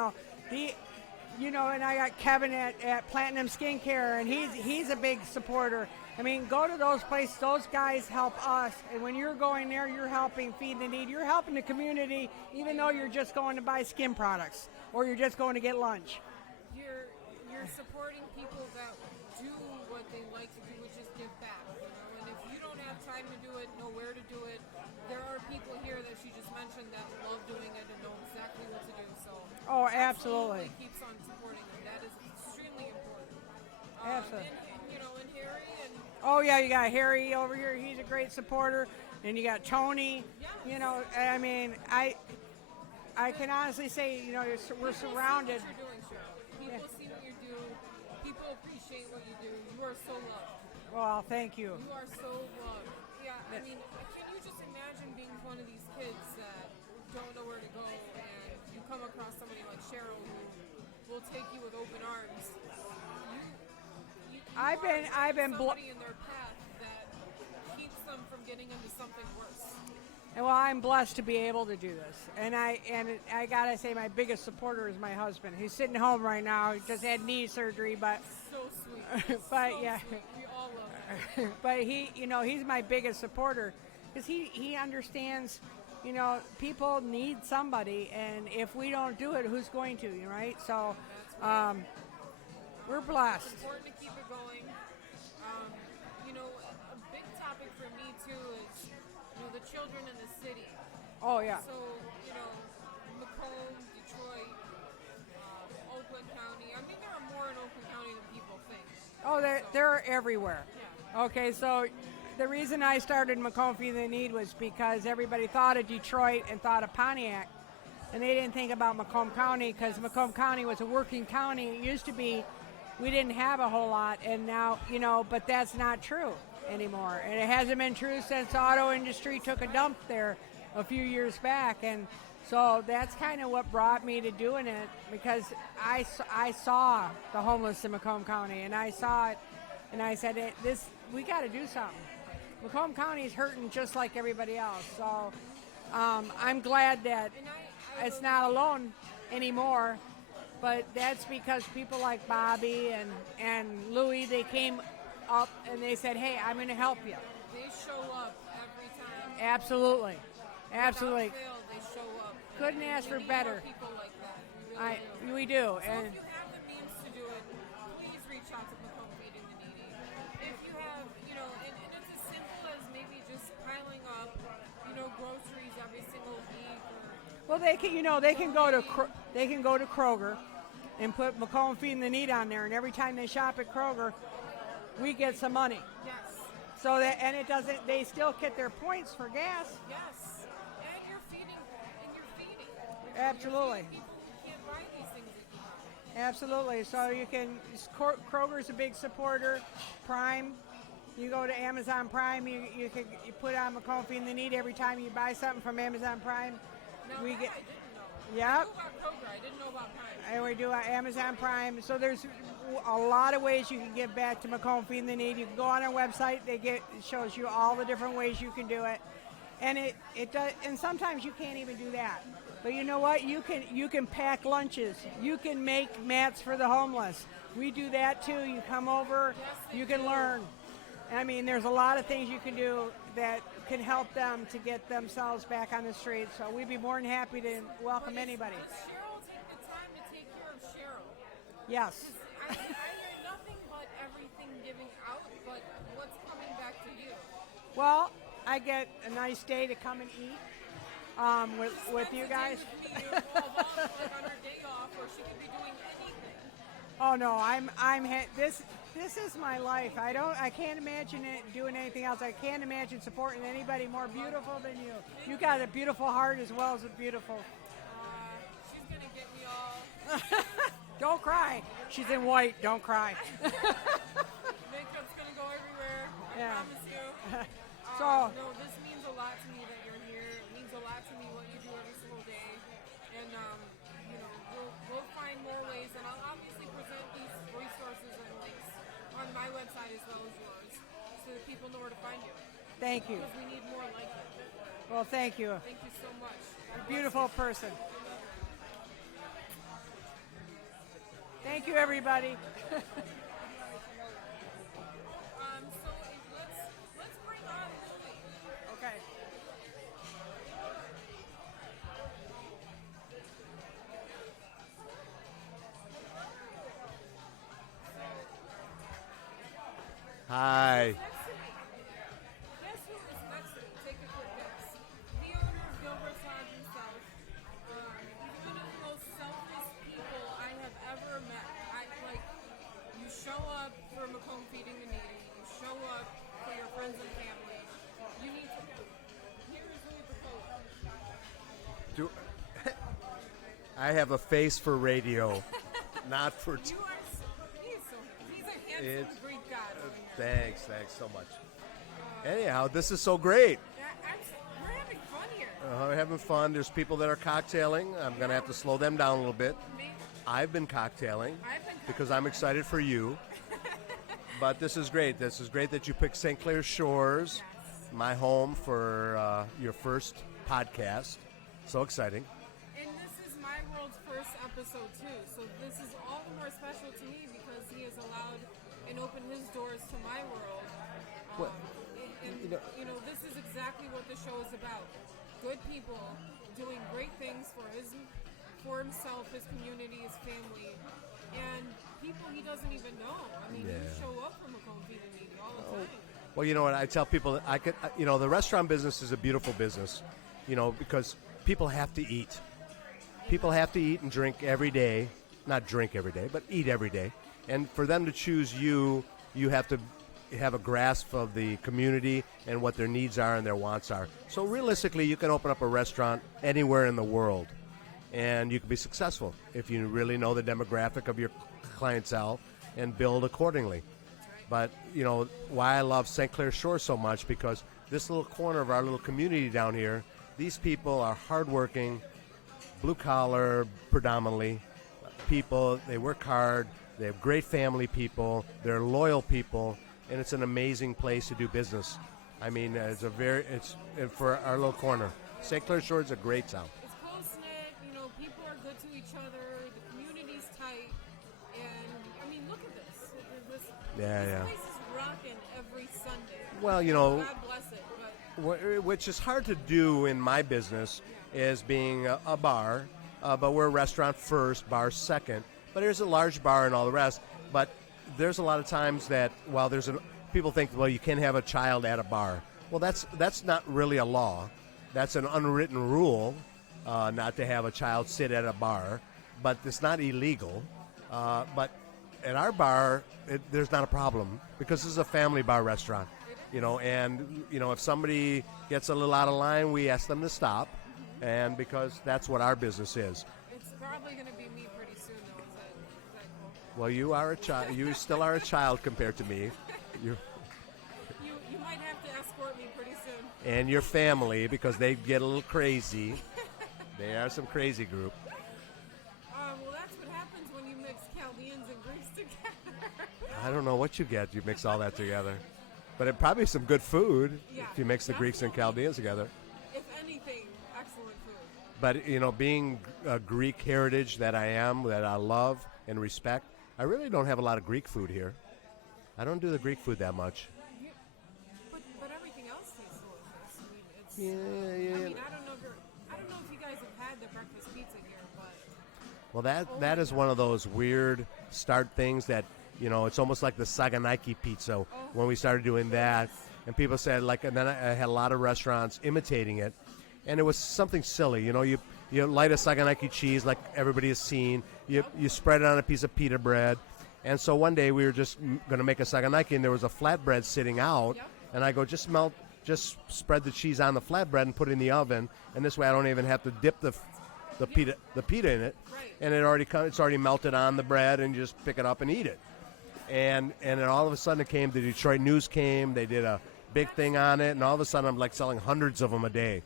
I got Kevin at Platinum Skincare, and he's a big supporter. I mean, go to those places. Those guys help us, and when you're going there, you're helping feed the need. You're helping the community, even though you're just going to buy skin products or you're just going to get lunch. You're supporting people that do what they like to do, which is give back. And if you don't have time to do it, know where to do it, there are people here that she just mentioned that love doing it and know exactly what to do. So Absolutely keeps on supporting them. That is extremely important. Absolutely. And Harry and Oh yeah, you got Harry over here. He's a great supporter, and you got Tony. Yes. I mean, I can honestly say, we're surrounded. See what you're doing, Cheryl. People see what you do. People appreciate what you do. You are so loved. Well, thank you. You are so loved. Yeah, I mean, can you just imagine being one of these kids that don't know where to go, and you come across somebody like Cheryl who will take you with open arms. I've been somebody in their path that keeps them from getting into something worse. And well, I'm blessed to be able to do this. And I gotta say, my biggest supporter is my husband. He's sitting home right now. He just had knee surgery, but So sweet. but So yeah. sweet. We all love him. But he's my biggest supporter because he understands. People need somebody, and if we don't do it, who's going to? Right? So, we're blessed. It's important to keep it going. A big topic for me too is, the children in the city. Oh yeah. So, Macomb, Detroit, Oakland County. I mean, there are more in Oakland County than people think. Oh, they're everywhere. Yeah. Okay, so the reason I started Macomb Feed the Need was because everybody thought of Detroit and thought of Pontiac, and they didn't think about Macomb County because Macomb County was a working county. It used to be we didn't have a whole lot, and now, but that's not true anymore. And it hasn't been true since the auto industry took a dump there a few years back. And so that's kind of what brought me to doing it, because I saw the homeless in Macomb County, and I saw it, and I said, we got to do something. Macomb County is hurting just like everybody else. So I'm glad that it's not alone anymore. But that's because people like Bobby and Louie, they came up and they said, hey, I'm going to help you. They show up every time. Absolutely. Absolutely. Without fail, they show up. Couldn't ask for We need better. more people like that. We do. So And if you have the means to do it, please reach out to Macomb Feeding the Needy. If you have, and it's as simple as maybe just piling up, groceries every single week. well, they can go to Kroger and put Macomb Feeding the Need on there, and every time they shop at Kroger, we get some money. Yes. So they still get their points for gas. Yes. And you're feeding. Absolutely. You're feeding people who can't buy these things that you buy. Absolutely. So Kroger's a big supporter. Prime, you go to Amazon Prime, you put on Macomb Feeding the Need every time you buy something from Amazon Prime. Now, We that get. I didn't know. Yep. I knew about Kroger. I didn't know about Prime. And we do Amazon Prime. So there's a lot of ways you can give back to Macomb Feeding the Need. You can go on our website. It shows you all the different ways you can do it. And it does. And sometimes you can't even do that. But you know what? You can pack lunches. You can make mats for the homeless. We do that too. You come over. You can learn. I mean, there's a lot of things you can do that can help them to get themselves back on the street. So we'd be more than happy to welcome anybody. Does Cheryl take the time to take care of Cheryl? Yes. I hear nothing but everything giving out, but what's coming back to you? Well, I get a nice day to come and eat with you guys. With me, like on her day off, or she could be doing anything. Oh no, this is my life. I can't imagine it doing anything else. I can't imagine supporting anybody more beautiful than you. You got a beautiful heart as well as a beautiful. She's gonna get me all. Don't cry. She's in white. Don't cry. Makeup's gonna go everywhere. I Yeah. promise you. So- no, this means a lot to me that you're here. It means a lot to me what you do every single day, and we'll find more ways, and I'll obviously present these as well as yours, so that people know where to find you. Thank you. Because we need more like it. Well, thank you. Thank you so much. You're a beautiful person. Thank you, everybody. So let's bring on Louie. Okay. Hi. Next to me. Guess who is next to me? Take a quick guess. The owner of Gilbert's Lodge himself. He's one of the most selfless people I have ever met. You show up for Macomb Feeding the Needy. You show up for your friends and family. You need to. Here is Louis Picola. I have a face for radio, not for. He's a handsome Greek god over here. Thanks so much. Anyhow, this is so great. We're having fun here. We're having fun. There's people that are cocktailing. I'm going to have to slow them down a little bit. Me- I've been cocktailing because I'm excited for you. But this is great. This is great that you picked St. Clair Shores, my home, for your first podcast. So exciting. And this is my world's first episode too, so this is all the more special to me because he has allowed and opened his doors to my world. Well, This is exactly what the show is about. Good people doing great things for himself, his community, his family, and people he doesn't even know. I mean, you show up from Macomb Feeding Needy all the time. Well, you know what? I tell people that the restaurant business is a beautiful business, because people have to eat. People have to eat and drink every day. Not drink every day, but eat every day. And for them to choose you have to have a grasp of the community and what their needs are and their wants are. So realistically, you can open up a restaurant anywhere in the world, and you can be successful if you really know the demographic of your clientele and build accordingly. But, why I love St. Clair Shores so much, because this little corner of our little community down here, these people are hardworking, blue-collar predominantly people. They work hard. They have great family people. They're loyal people, and it's an amazing place to do business. I mean, it's for our little corner. St. Clair Shores is a great town. It's close-knit, people are good to each other, the community's tight, and, I mean, look at this. This place is rocking every Sunday. Well, God bless it, but... which is hard to do in my business, is being a bar, but we're a restaurant first, bar second. But there's a large bar and all the rest. But there's a lot of times that while people think, well, you can't have a child at a bar. Well, that's not really a law. That's an unwritten rule, not to have a child sit at a bar. But it's not illegal. But at our bar, there's not a problem because this is a family bar restaurant. And if somebody gets a little out of line, we ask them to stop, and because that's what our business is. It's probably going to be me pretty soon, though. Is that cool? Well, you are a child. You still are a child compared to me. You might have to escort me pretty soon. And your family, because they get a little crazy. They are some crazy group. Well, that's what happens when you mix Chaldeans and Greeks together. I don't know what you get. You mix all that together. But it probably some good food Yeah, if you mix the Greeks and Chaldeans together. If anything, excellent food. But, being a Greek heritage that I am, that I love and respect, I really don't have a lot of Greek food here. I don't do the Greek food that much. But everything else tastes delicious. I mean, it's. Yeah. I mean, I don't know if you guys have had the breakfast pizza here, but. Well, that is one of those weird start things that, it's almost like the Saganaki pizza when we started doing that. And people said, and then I had a lot of restaurants imitating it. And it was something silly. You light a Saganaki cheese like everybody has seen. You spread it on a piece of pita bread. And so one day we were just going to make a Saganaki, and there was a flatbread sitting out. Yep. And I go, just spread the cheese on the flatbread and put it in the oven. And this way I don't even have to dip the pita in it. Right. And it's already melted on the bread, and you just pick it up and eat it. And then all of a sudden the Detroit News came. They did a big thing on it, and all of a sudden I'm like selling hundreds of them a day.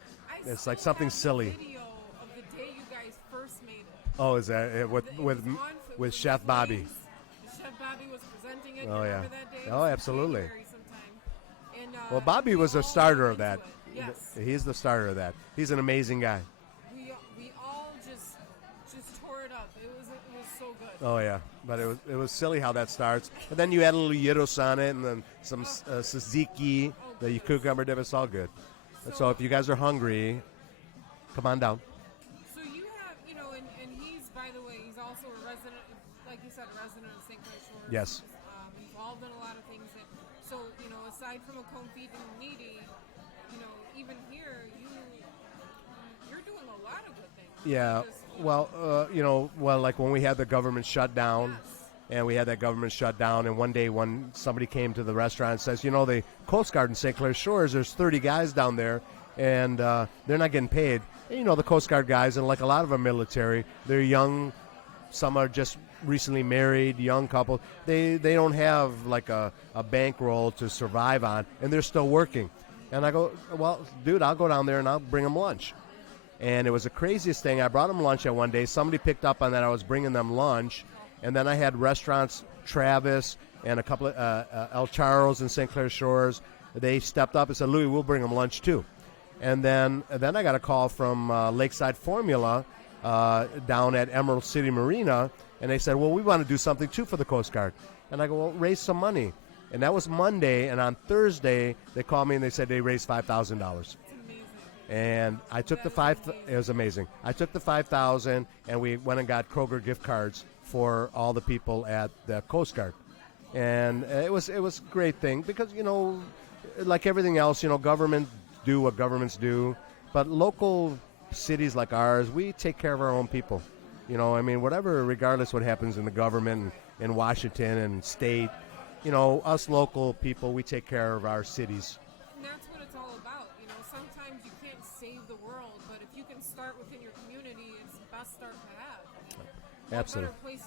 It's like something silly. Video of the day you guys first made it. Oh, is that it? with Chef Bobby? Chef Bobby Bobby was presenting it. Oh, yeah. Remember that day? It Oh, was in absolutely. January sometime. And, Well, Bobby we was a all starter went of that. into it. Yes. He's the starter of that. He's an amazing guy. We all just tore it up. It was so good. Oh yeah, but it was silly how that starts. But then you add a little gyros on it, and then some tzatziki, the cucumber dip. It's all good. So if you guys are hungry, come on down. So you have, and he's, by the way, he's also a resident, like you said, a resident of St. Clair Shores. Yes. Involved in a lot of things. So aside from a home feeding the needy, even here, you're doing a lot of good things. Yeah. Well, like when we had the government shutdown, and we had that government shutdown, and one day when somebody came to the restaurant and says, the Coast Guard in St. Clair Shores, there's 30 guys down there, and they're not getting paid. And, the Coast Guard guys, and like a lot of our military, they're young. Some are just recently married, young couple. They don't have like a bankroll to survive on, and they're still working. And I go, well, dude, I'll go down there and I'll bring them lunch. And it was the craziest thing. I brought them lunch at one day. Somebody picked up on that I was bringing them lunch. And then I had restaurants, Travis and a couple of El Charros in St. Clair Shores. They stepped up and said, Louis, we'll bring them lunch too. And then I got a call from Lakeside Formula down at Emerald City Marina. And they said, well, we want to do something too for the Coast Guard. And I go, well, raise some money. And that was Monday. And on Thursday, they called me and they said they raised $5,000. And I took it was amazing. I took the $5,000 and we went and got Kroger gift cards for all the people at the Coast Guard. And it was a great thing because, like everything else, government do what governments do. But local cities like ours, we take care of our own people. Whatever, regardless what happens in the government in Washington and state, us local people, we take care of our cities. And that's what it's all about. Sometimes you can't save the world, but if you can start within your community, it's the best start to have. Absolutely.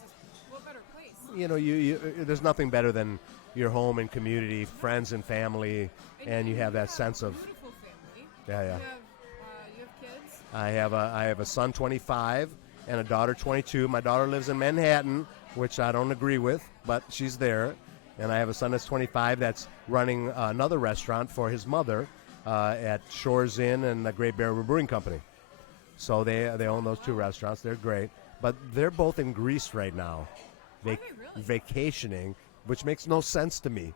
What better place? You there's nothing better than your home and community, friends and family, and you have that sense of. Beautiful family. Yeah. You have kids. I have a son, 25, and a daughter, 22. My daughter lives in Manhattan, which I don't agree with, but she's there. And I have a son that's 25 that's running another restaurant for his mother at Shores Inn and the Great Barrier Brewing Company. So they own those two restaurants. They're great. But they're both in Greece right now, Are they really? vacationing, which makes no sense to me.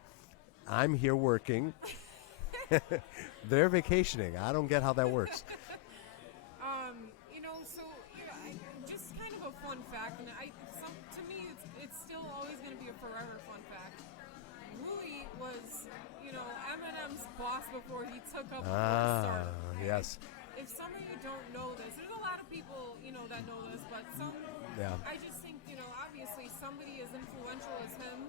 I'm here working. They're vacationing. I don't get how that works. Just kind of a fun fact, and to me, it's still always going to be a forever fun fact. Louis was, Eminem's boss before he took up the star. Okay? Yes. If some of you don't know this, there's a lot of people, that know this, but some, Yeah. I just think, obviously somebody as influential as him,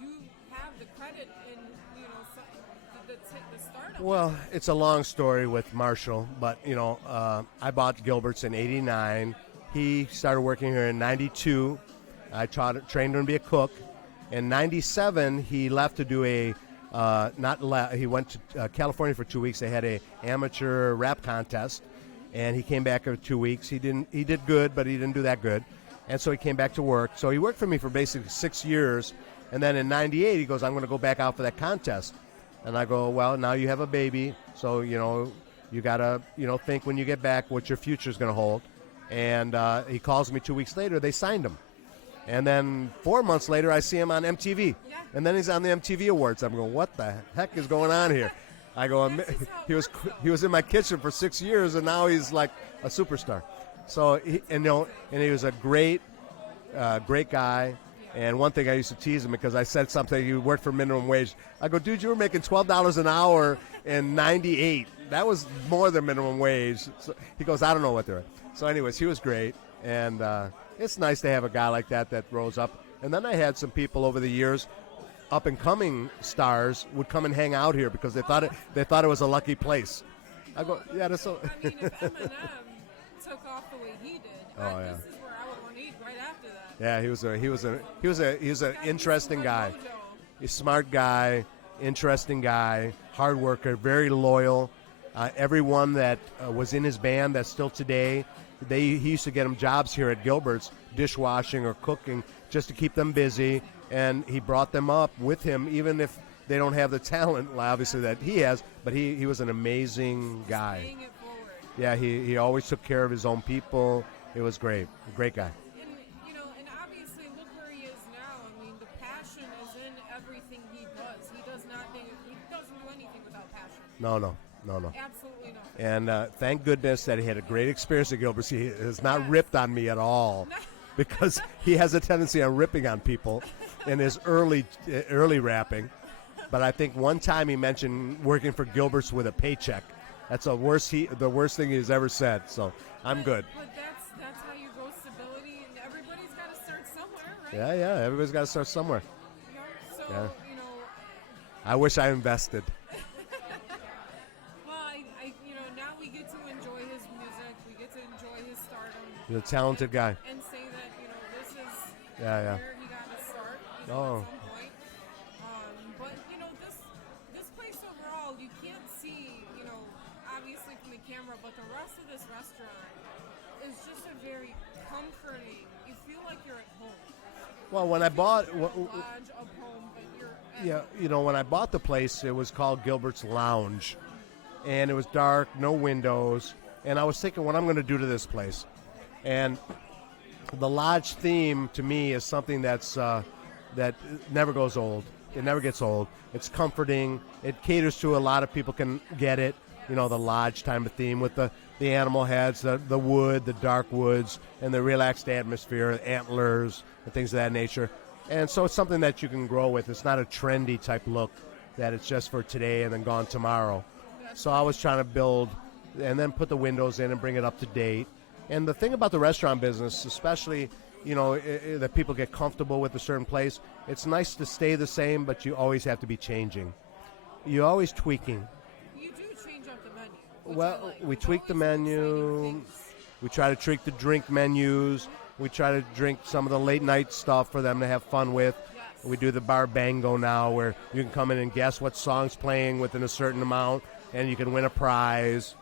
you have the credit in, the startup. Well, it's a long story with Marshall, but, I bought Gilbert's in 89. He started working here in 92. I trained him to be a cook. In 97, he left to do he went to California for 2 weeks. They had a amateur rap contest, and he came back for 2 weeks. He did good, but he didn't do that good. And so he came back to work. So he worked for me for basically 6 years. And then in 98, he goes, I'm going to go back out for that contest. And I go, well, now you have a baby. So, you got to, think when you get back what your future is going to hold. And he calls me 2 weeks later. They signed him. And then 4 months later, I see him on MTV. Yeah. And then he's on the MTV Awards. I'm going, what the heck is going on here? I go, he was in my kitchen for 6 years, and now he's like a superstar. So, he was a great guy. And one thing I used to tease him because I said something, he worked for minimum wage. I go, dude, you were making $12 an hour in 98. That was more than minimum wage. So he goes, I don't know what they're at. So anyways, he was great. And it's nice to have a guy like that rose up. And then I had some people over the years, up-and-coming stars, would come and hang out here because they thought it was a lucky place. I go, yeah, that's so. If Eminem took off the way he did, this is where I would want to eat right after that. Yeah, he was an interesting guy. A smart guy, interesting guy, hard worker, very loyal. Everyone that was in his band that's still today, he used to get them jobs here at Gilbert's, dishwashing or cooking, just to keep them busy, and he brought them up with him, even if they don't have the talent, obviously, that he has, but he was an amazing guy. Paying it forward. Yeah, he always took care of his own people. It was great. Great guy. And, and obviously, look where he is now. I mean, the passion is in everything he does. He doesn't do anything without passion. No. Absolutely not. And thank goodness that he had a great experience at Gilbert's. He has not ripped on me at all, because he has a tendency on ripping on people in his early rapping. But I think one time he mentioned working for Gilbert's with a paycheck. That's the worst thing he's ever said. So I'm good. But that's how you grow stability, and everybody's got to start somewhere, right? Yeah. Everybody's got to start somewhere. So, Yeah. I wish I invested. Well, now we get to enjoy his music. We get to enjoy his stardom. He's a talented guy. And say that, this is Yeah. where he got his start. At Oh. some point. But, this place overall, you can't see, obviously from the camera, but the rest of this restaurant is just a very comforting. You feel like you're at home. Well, when I bought, You're at a lodge of home, but you're at when I bought the place, it was called Gilbert's Lounge, and it was dark, no windows, and I was thinking what I'm going to do to this place, and the lodge theme to me is something that never goes old. It never gets old. It's comforting. It caters to a lot of people can get it. The lodge type of theme with the animal heads, the wood, the dark woods, and the relaxed atmosphere, antlers, and things of that nature. And so it's something that you can grow with. It's not a trendy type look that it's just for today and then gone tomorrow. So I was trying to build and then put the windows in and bring it up to date. And the thing about the restaurant business, especially, that people get comfortable with a certain place, it's nice to stay the same, but you always have to be changing. You're always tweaking. You do change up the menu. which I Well, like. we There's tweak the always some exciting menu. things. We try to tweak the drink menus. We try to drink some of the late night stuff for them to have fun with. Yes. We do the bar bango now, where you can come in and guess what song's playing within a certain amount, and you can win a prize.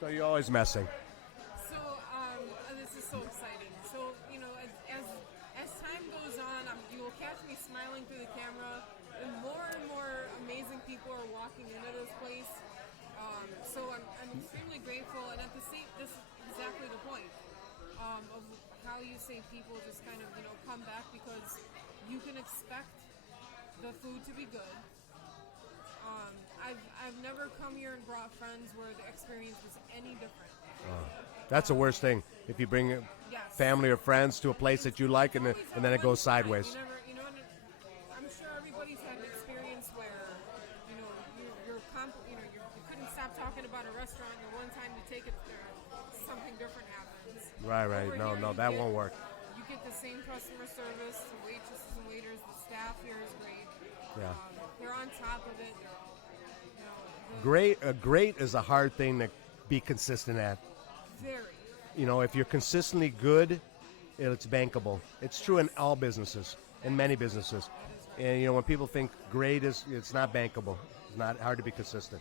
So you're always messing. So this is so exciting. So as time goes on, you will catch me smiling through the camera, and more amazing people are walking into this place. So I'm extremely grateful, and at the same, this is exactly the point of how you say people just kind of come back, because you can expect the food to be good. I've never come here and brought friends where the experience was any different. That's the worst thing. If you bring Yes. family or friends to a place that you like, and then it goes sideways. You never, I'm sure everybody's had an experience where, you couldn't stop talking about a restaurant, and one time you take it there, something different happens. Right. Over No, here, no, you that get- won't work. You get the same customer service, the waitresses and waiters, the staff here is great. Yeah. They're on top of it. Great is a hard thing to be consistent at. Very. If you're consistently good, it's bankable. It's true in all businesses, in many businesses. And when people think great it's not bankable. It's not hard to be consistent.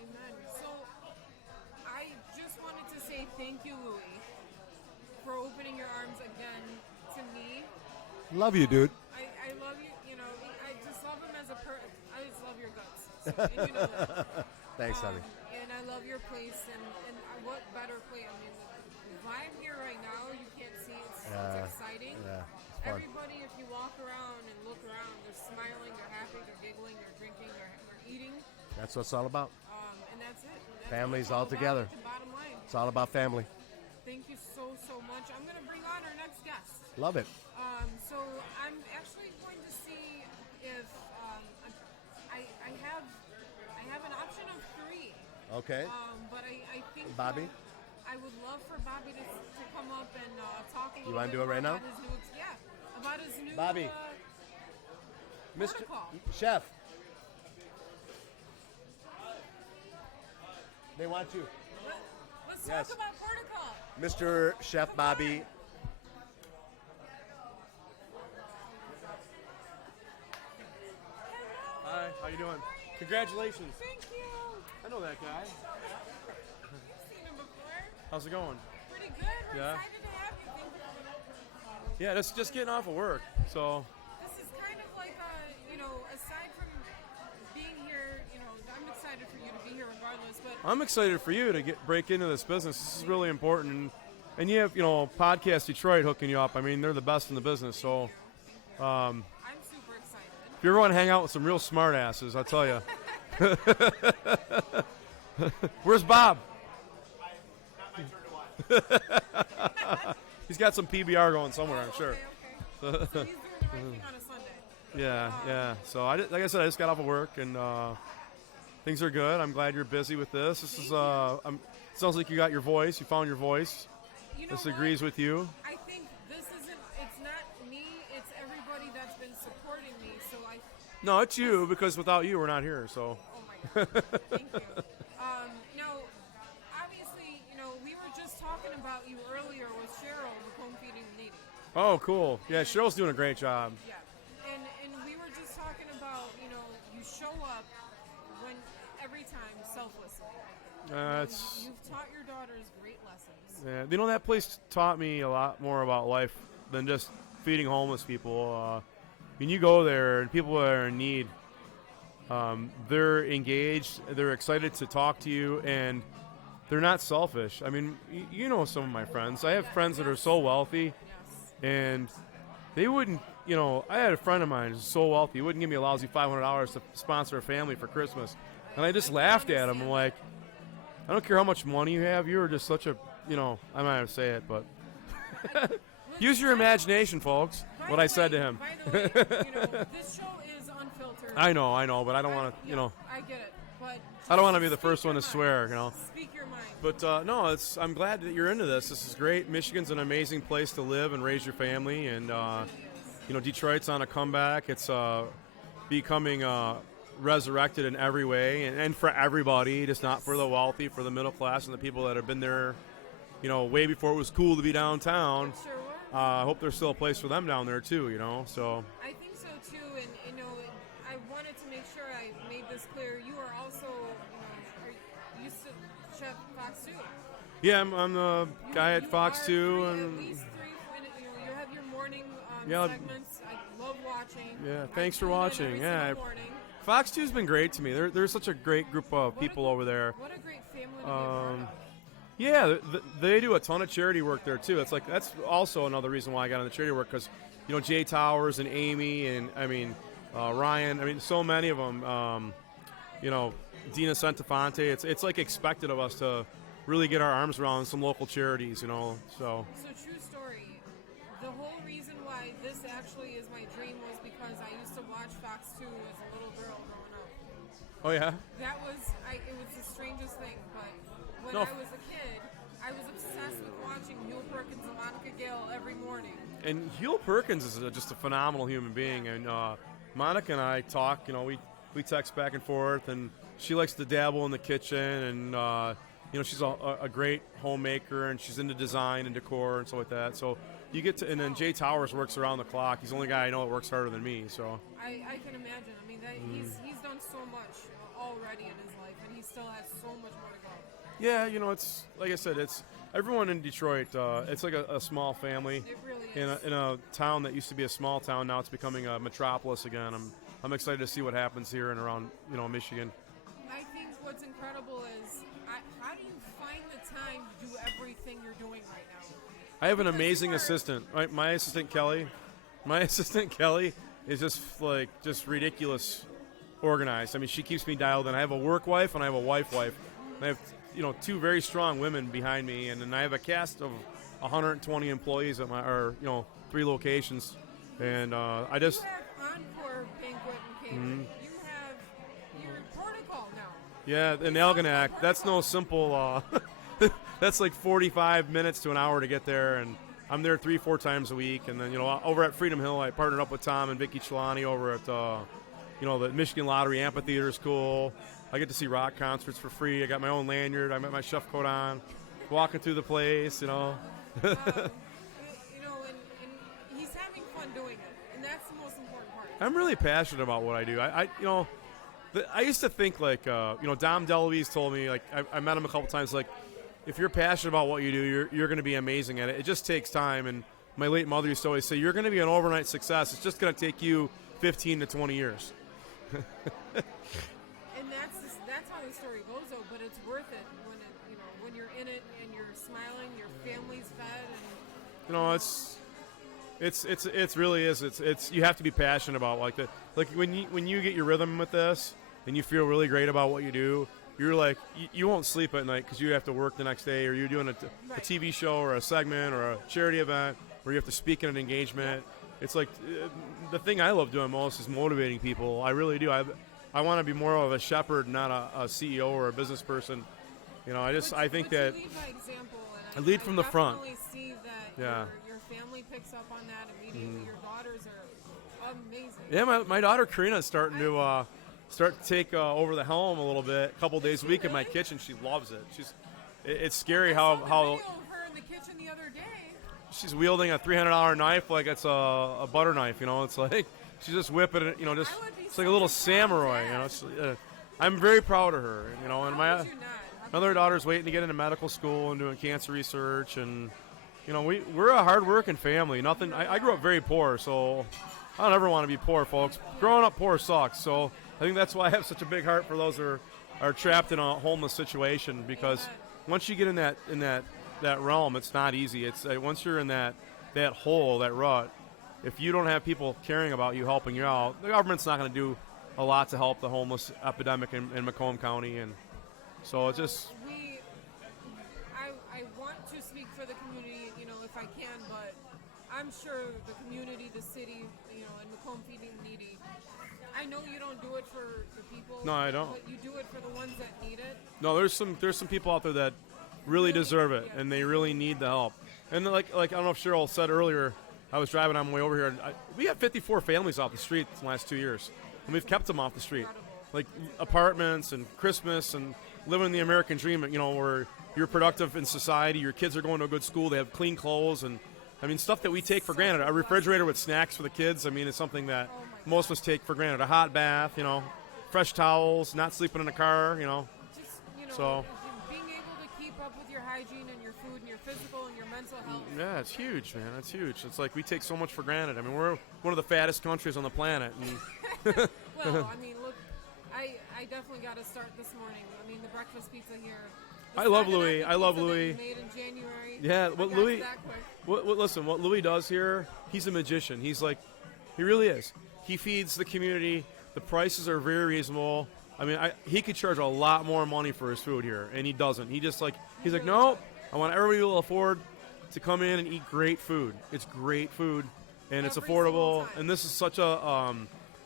Amen. So, I just wanted to say thank you, Louis, for opening your arms again to me. Love you, dude. I love you. I just love him as a person. I just love your guts. So, and you know that. Thanks, honey. And I love your place. And what better place? I mean, the vibe here right now, you can't see. It's exciting. Yeah, it's fun. Everybody, if you walk around and look around, they're smiling, they're happy, they're giggling, they're drinking, they're eating. That's what it's all about. And that's it. That's Families what all it's about. together. That's the bottom line. It's all about family. Thank you so much. I'm going to bring on our next guest. Love it. So I'm actually going to see if I have an option of 3. Okay. But I think Bobby? I would love for Bobby to come up and talk a little You wanna bit do it right more now? about his new Bobby. Mr. protocol. Chef. They want you. Let's Yes. talk about protocol. Mr. Chef Bobby. Hi, how you doing? Congratulations. Thank you. I know that guy. You've seen him before. How's it going? Pretty good. We're Yeah. excited to have you. Thank you. Yeah, just getting off of work. So. This is kind of like aside from being here, I'm excited for you to be here regardless. But I'm excited for you to break into this business. This is really important, and you have Podcast Detroit hooking you up. I mean, they're the best in the business. So, I'm super excited. if you ever want to hang out with some real smart asses, I'll tell you. Where's Bob? He's got some PBR going somewhere, I'm sure. Okay. So he's doing the right thing on a Sunday. Yeah. So like I said, I just got off of work, and things are good. I'm glad you're busy with this. This is sounds like you got your voice. You found your voice. This agrees with you. I think it's not me, it's everybody that's been supporting me. So No, it's you, because without you, we're not here. So. Oh my God. Thank you. Now, obviously, we were just talking about you earlier with Cheryl with Home Feeding the Needy. Oh, cool. Yeah, Cheryl's doing a great job. Yeah. And we were just talking about, you show up every time selflessly. You've taught your daughters great lessons. Yeah, that place taught me a lot more about life than just feeding homeless people. When you go there and people are in need, they're engaged, they're excited to talk to you, and they're not selfish. I mean, you know some of my friends. I have friends that are so wealthy, and they wouldn't, I had a friend of mine who's so wealthy, he wouldn't give me a lousy $500 to sponsor a family for Christmas. And I just laughed at him. I'm like, I don't care how much money you have, you're just such a, I'm not going to say it, but use your imagination, folks, what I said to him. By the way, this show is unfiltered. I know, but I don't want to, I get it, but I don't want to be the first one to swear, Speak your mind. But no, I'm glad that you're into this. This is great. Michigan's an amazing place to live and raise your family, and Detroit's on a comeback. It's becoming resurrected in every way, and for everybody, just not for the wealthy, for the middle class and the people that have been there, way before it was cool to be downtown. Sure. I hope there's still a place for them down there too. So. I think so too, and I wanted to make sure I made this clear. You are also, are used to Chef Fox 2. Yeah, I'm the guy at Fox 2, and at least three. You have your morning Yeah. segments. I love watching. Yeah, thanks for tune in watching. every Yeah, single morning. Fox 2's been great to me. They're such a great group of people over there. What a great family to be a part of. Yeah, they do a ton of charity work there too. That's also another reason why I got into charity work, because Jay Towers and Amy and Ryan. So many of them. Dina Santafonte. It's like expected of us to really get our arms around some local charities. So. So true story. The whole reason why this actually is my dream was because I used to watch Fox 2 as a little girl growing up. Oh yeah. That was it was the strangest thing, but when No. I was a kid, I was obsessed with watching Huel Perkins and Monica Gale every morning. And Huel Perkins is just a phenomenal human being, and Monica and I talk. We text back and forth, and she likes to dabble in the kitchen, and she's a great homemaker, and she's into design and decor and stuff like that. So you get to, and then Jay Towers works around the clock. He's the only guy I know that works harder than me. So I can imagine. I mean, he's done so much already in his life, and he still has so much more to go. yeah, it's like I said, it's everyone in Detroit. It's like a small family. It really is. In a town that used to be a small town, now it's becoming a metropolis again. I'm excited to see what happens here and around Michigan. I think what's incredible is how do you find the time to do everything you're doing right now? I have an amazing assistant. Right? My assistant Kelly is just ridiculous organized. I mean, she keeps me dialed in. I have a work wife and I have a wife. And I have two very strong women behind me, and then I have a cast of 120 employees at three locations. And I just You have Encore Banquet and Catering. You have your protocol now. yeah, in Algonac, that's no simple. That's like 45 minutes to an hour to get there, and I'm there 3-4 times a week. And then over at Freedom Hill, I partnered up with Tom and Vicky Chelani over at the Michigan Lottery Amphitheater is cool. I get to see rock concerts for free. I got my own lanyard. I got my chef coat on, walking through the place. And he's having fun doing it, and that's the most important part. I'm really passionate about what I do. I used to think Dom DeLuise told me, I met him a couple times, if you're passionate about what you do, you're going to be amazing at it. It just takes time, and my late mother used to always say, you're going to be an overnight success. It's just going to take you 15 to 20 years. And that's how the story goes, though. But it's worth it when you're in it and you're smiling, your family's fed, and It's really is. It's you have to be passionate about like that. Like when you get your rhythm with this and you feel really great about what you do, you're like you won't sleep at night because you have to work the next day, or you're doing a TV show or a segment or a charity event where you have to speak in an engagement. It's like the thing I love doing most is motivating people. I really do. I want to be more of a shepherd, not a CEO or a business person. I think that you lead by example, and I lead from the front. I definitely see that your family picks up on that immediately. Your daughters are amazing. Yeah, my daughter Karina's starting to take over the helm a little bit, a couple days a week in my kitchen. She loves it. It's scary how video of her in the kitchen the other day. she's wielding a $300 knife like it's a butter knife. It's like she's just whipping it. It's like a little samurai. I'm very proud of her. And my other daughter's waiting to get into medical school and doing cancer research, and we're a hard-working family. Nothing. I grew up very poor, so I don't ever want to be poor, folks. Growing up poor sucks. So I think that's why I have such a big heart for those who are trapped in a homeless situation, because once you get in that realm, it's not easy. It's once you're in that hole, that rut, if you don't have people caring about you, helping you out, the government's not going to do a lot to help the homeless epidemic in Macomb County. And so it's just... I want to speak for the community, if I can, but I'm sure the community, the city, and Macomb Feeding the Needy, I know you don't do it for the people. No, I don't. But you do it for the ones that need it. No, there's some people out there that really deserve it, and they really need the help. And like I don't know if Cheryl said earlier, I was driving on my way over here, and we had 54 families off the street in the last 2 years, and we've kept them off the street. Like apartments and Christmas and living the American dream, where you're productive in society, your kids are going to a good school, they have clean clothes, and stuff that we take for granted. A refrigerator with snacks for the kids, it's something that most of us take for granted. A hot bath, fresh towels, not sleeping in a car, So being able to keep up with your hygiene and your food and your physical and your mental health. Yeah, it's huge, man. It's huge. It's like we take so much for granted. We're one of the fattest countries on the planet. And Well, look, I definitely got to start this morning. The breakfast pizza here. I love Louis. I love Louis. Made in January. Yeah, what Louis? Quick. Listen, what Louis does here, he's a magician. He really is. He feeds the community. The prices are very reasonable. He could charge a lot more money for his food here, and he doesn't. He's like, no, I want everybody to afford to come in and eat great food. It's great food, and it's affordable. And this is such a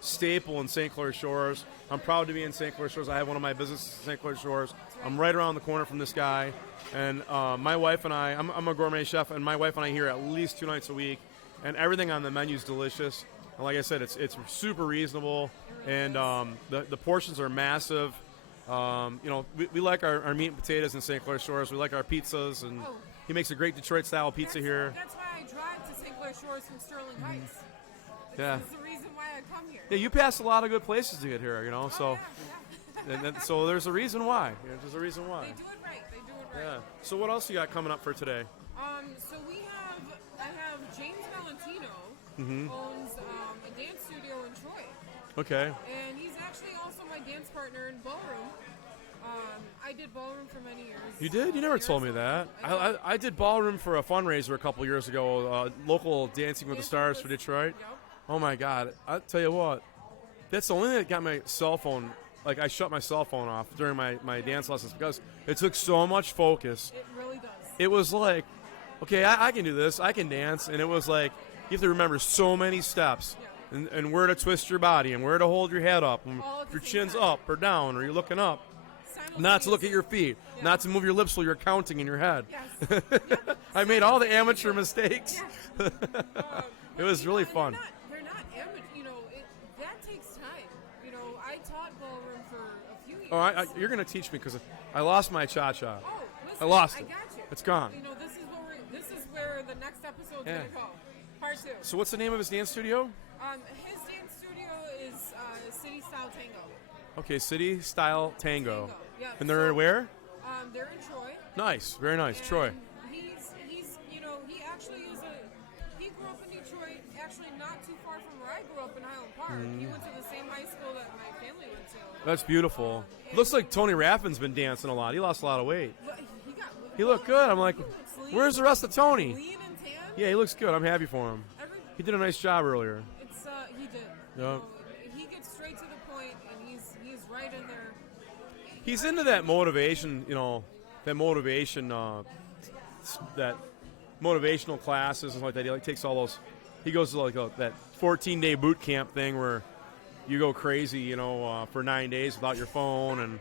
staple in St. Clair Shores. I'm proud to be in St. Clair Shores. I have one of my businesses in St. Clair Shores. I'm right around the corner from this guy. And my wife and I'm a gourmet chef, and my wife and I here at least 2 nights a week. And everything on the menu is delicious. And like I said, it's super reasonable. And the portions are massive. We like our meat and potatoes in St. Clair Shores. We like our pizzas. And he makes a great Detroit-style pizza here. That's why I drive to St. Clair Shores from Sterling Heights. Yeah. That's the reason why I come here. Yeah, you pass a lot of good places to get here, so... Yeah. So there's a reason why. There's a reason why. They do it right. Yeah. So what else you got coming up for today? So I have James Valentino owns a dance studio in Troy. Okay. And he's actually also my dance partner in ballroom. I did ballroom for many years. You did? You never told me that. I did ballroom for a fundraiser a couple years ago, local Dancing with the Stars for Detroit. Yep. Oh my God! I'll tell you what, that's the only thing that got my cell phone. Like I shut my cell phone off during my dance lessons because it took so much focus. It really does. It was like, okay, I can do this. I can dance, and it was like you have to remember so many steps. Yeah. And where to twist your body, and where to hold your head up, and All at if the your same chin's time. up or down, or you're looking up. Not to look at your feet, not to move your lips while you're counting in your head. Yes. I made all the amateur mistakes. Yes. It was really fun. They're not amateur. That takes time. I taught ballroom for a few years. Oh, you're going to teach me because I lost my cha-cha. Oh, listen, I lost I it. got you. It's gone. This is where the next episode's gonna go. Part 2. So what's the name of his dance studio? His dance studio is City Style Tango. Okay, City Style Tango. Yeah. And they're where? They're in Troy. Nice, very nice. And Troy. He actually is he actually not too far from where I grew up in Highland Park. He went to the same high school that my family went to. That's beautiful. Looks like Tony Raffin's been dancing a lot. He lost a lot of weight. He looked good. I'm like, where's the rest of Tony? Lean and tan. Yeah, he looks good. I'm happy for him. He did a nice job earlier. He did. Yeah. He gets straight to the point, and he's right in there. He's into that motivation, that motivation, that motivational classes and like that. He takes all those. He goes to that 14-day boot camp thing where you go crazy, for 9 days without your phone, and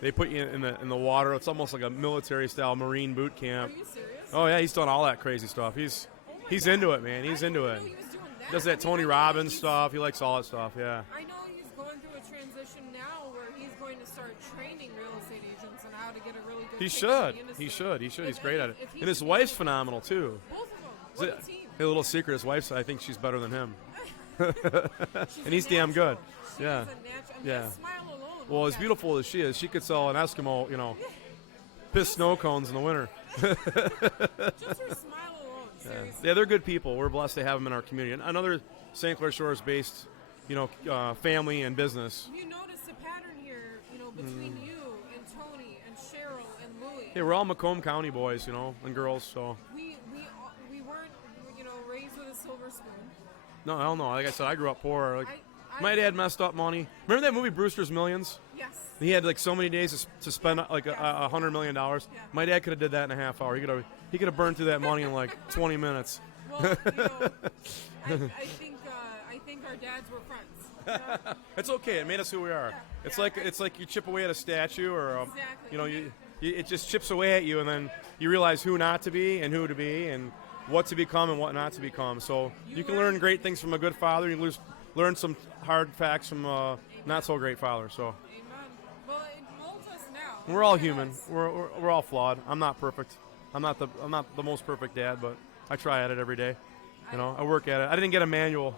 they put you in the water. It's almost like a military-style Marine boot camp. Are you serious? Oh yeah, he's done all that crazy stuff. He's into it, man. He's into it. He was doing that. Does that Tony Robbins stuff? He likes all that stuff. Yeah. I know he's going through a transition now where he's going to start training real estate agents on how to get a really good. He kick in should. the industry. He should. He should. He's great at it. If he And his should wife's do it. phenomenal too. Both of them. What a team. A little secret: his wife's. I think she's better than him, She's and he's a damn good. natural. She Yeah. is a natural. Yeah. That smile alone. Well, as okay. beautiful as she is, she could sell an Eskimo, piss snow cones in the winter. Just her smile alone. Seriously. Yeah, they're good people. We're blessed to have them in our community. And another St. Clair Shores-based, family and business. You notice a pattern here, between you and Tony and Cheryl and Louie. Yeah, we're all Macomb County boys, and girls. So We weren't, raised with a silver spoon. no, hell no. Like I said, I grew up poor. Like my I- dad messed up money. Remember that movie Brewster's Millions? Yes. He had so many days to spend $100 million. My dad could have did that in a half hour. He could have burned through that money in 20 minutes. Well, I think our dads were friends. It's okay. It made us who we are. It's like you chip away at a statue, or Exactly. it just chips away at you, and then you realize who not to be and who to be, and what to become and what not to become. So you can learn great things from a good father. You can learn some hard facts from a not so great father. So Amen. Well, it molds us now. we're all human. We're all flawed. I'm not perfect. I'm not the most perfect dad, but I try at it every day. I work at it. I didn't get a manual,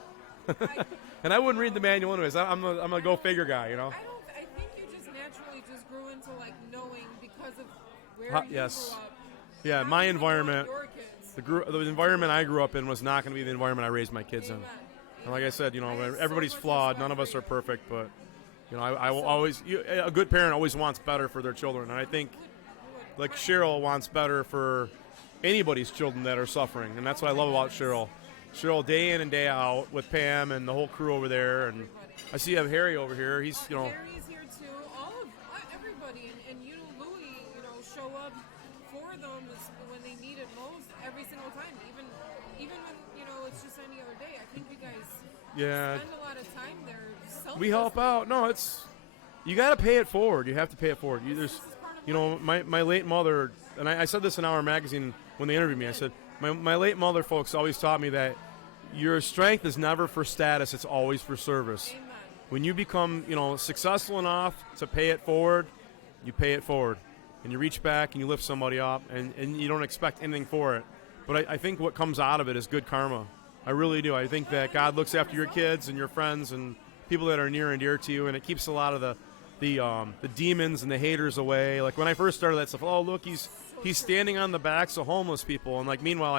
and I wouldn't read the manual anyways. I'm a go figure guy. I think you just naturally just grew into knowing because of where you yes. grew up. Yeah, How my you grew up environment. with your kids. The environment I grew up in was not going to be the environment I raised my kids in. Amen. And like I said, have everybody's so much flawed. respect None of for us you. are perfect, but I will always. A good parent always wants better for their children, and I think Cheryl wants better for anybody's children that are suffering, and that's what I love about Cheryl. Cheryl, day in and day out with Pam and the whole crew over there, and I see you have Harry over here. He's Harry's here too. All of everybody, and Louie, show up for them when they need it most every single time. Even when it's just any other day. I think you guys spend a lot of time there. we help out. No, you got to pay it forward. You have to pay it forward. My late mother, and I said this in Our Magazine when they interviewed me. I said my late mother folks always taught me that your strength is never for status. It's always for service. Amen. When you become successful enough to pay it forward, you pay it forward, and you reach back and you lift somebody up, and you don't expect anything for it. But I think what comes out of it is good karma. I really do. I think that God looks after your kids and your friends and people that are near and dear to you, and it keeps a lot of the demons and the haters away. Like when I first started that stuff, oh look, he's standing on the backs of homeless people, and meanwhile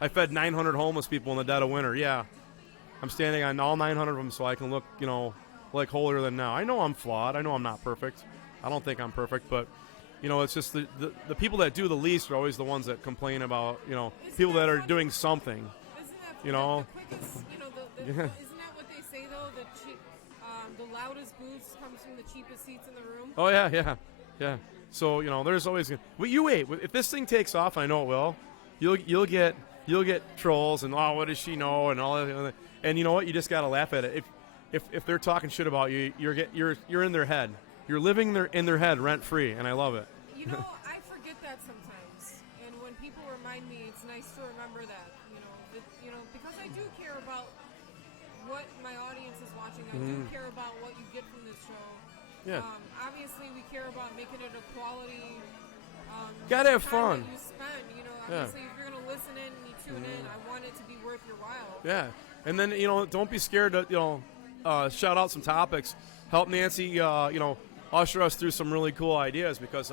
I fed 900 homeless people in the dead of winter. Yeah, I'm standing on all 900 of them so I can look holier than now. I know I'm flawed. I know I'm not perfect. I don't think I'm perfect, but it's just the people that do the least are always the ones that complain about people that are doing something. Isn't that the quickest? Isn't that what they say though? The loudest booths comes from the cheapest seats in the room. Oh yeah. So there's always. Well, you wait. If this thing takes off, and I know it will, you'll get trolls and what does she know and all that. And you know what? You just gotta laugh at it. If they're talking shit about you, you're in their head. You're living in their head rent free, and I love it. I forget that sometimes, and when people remind me, it's nice to remember that. Because I do care about what my audience is watching. I do care about what you get from this show. Yeah. Obviously, we care about making it a quality. Gotta have time fun. that you spend. Obviously, if you're gonna listen in and you tune in, I want it to be worth your while. Yeah, and then don't be scared to shout out some topics. Help Nancy usher us through some really cool ideas because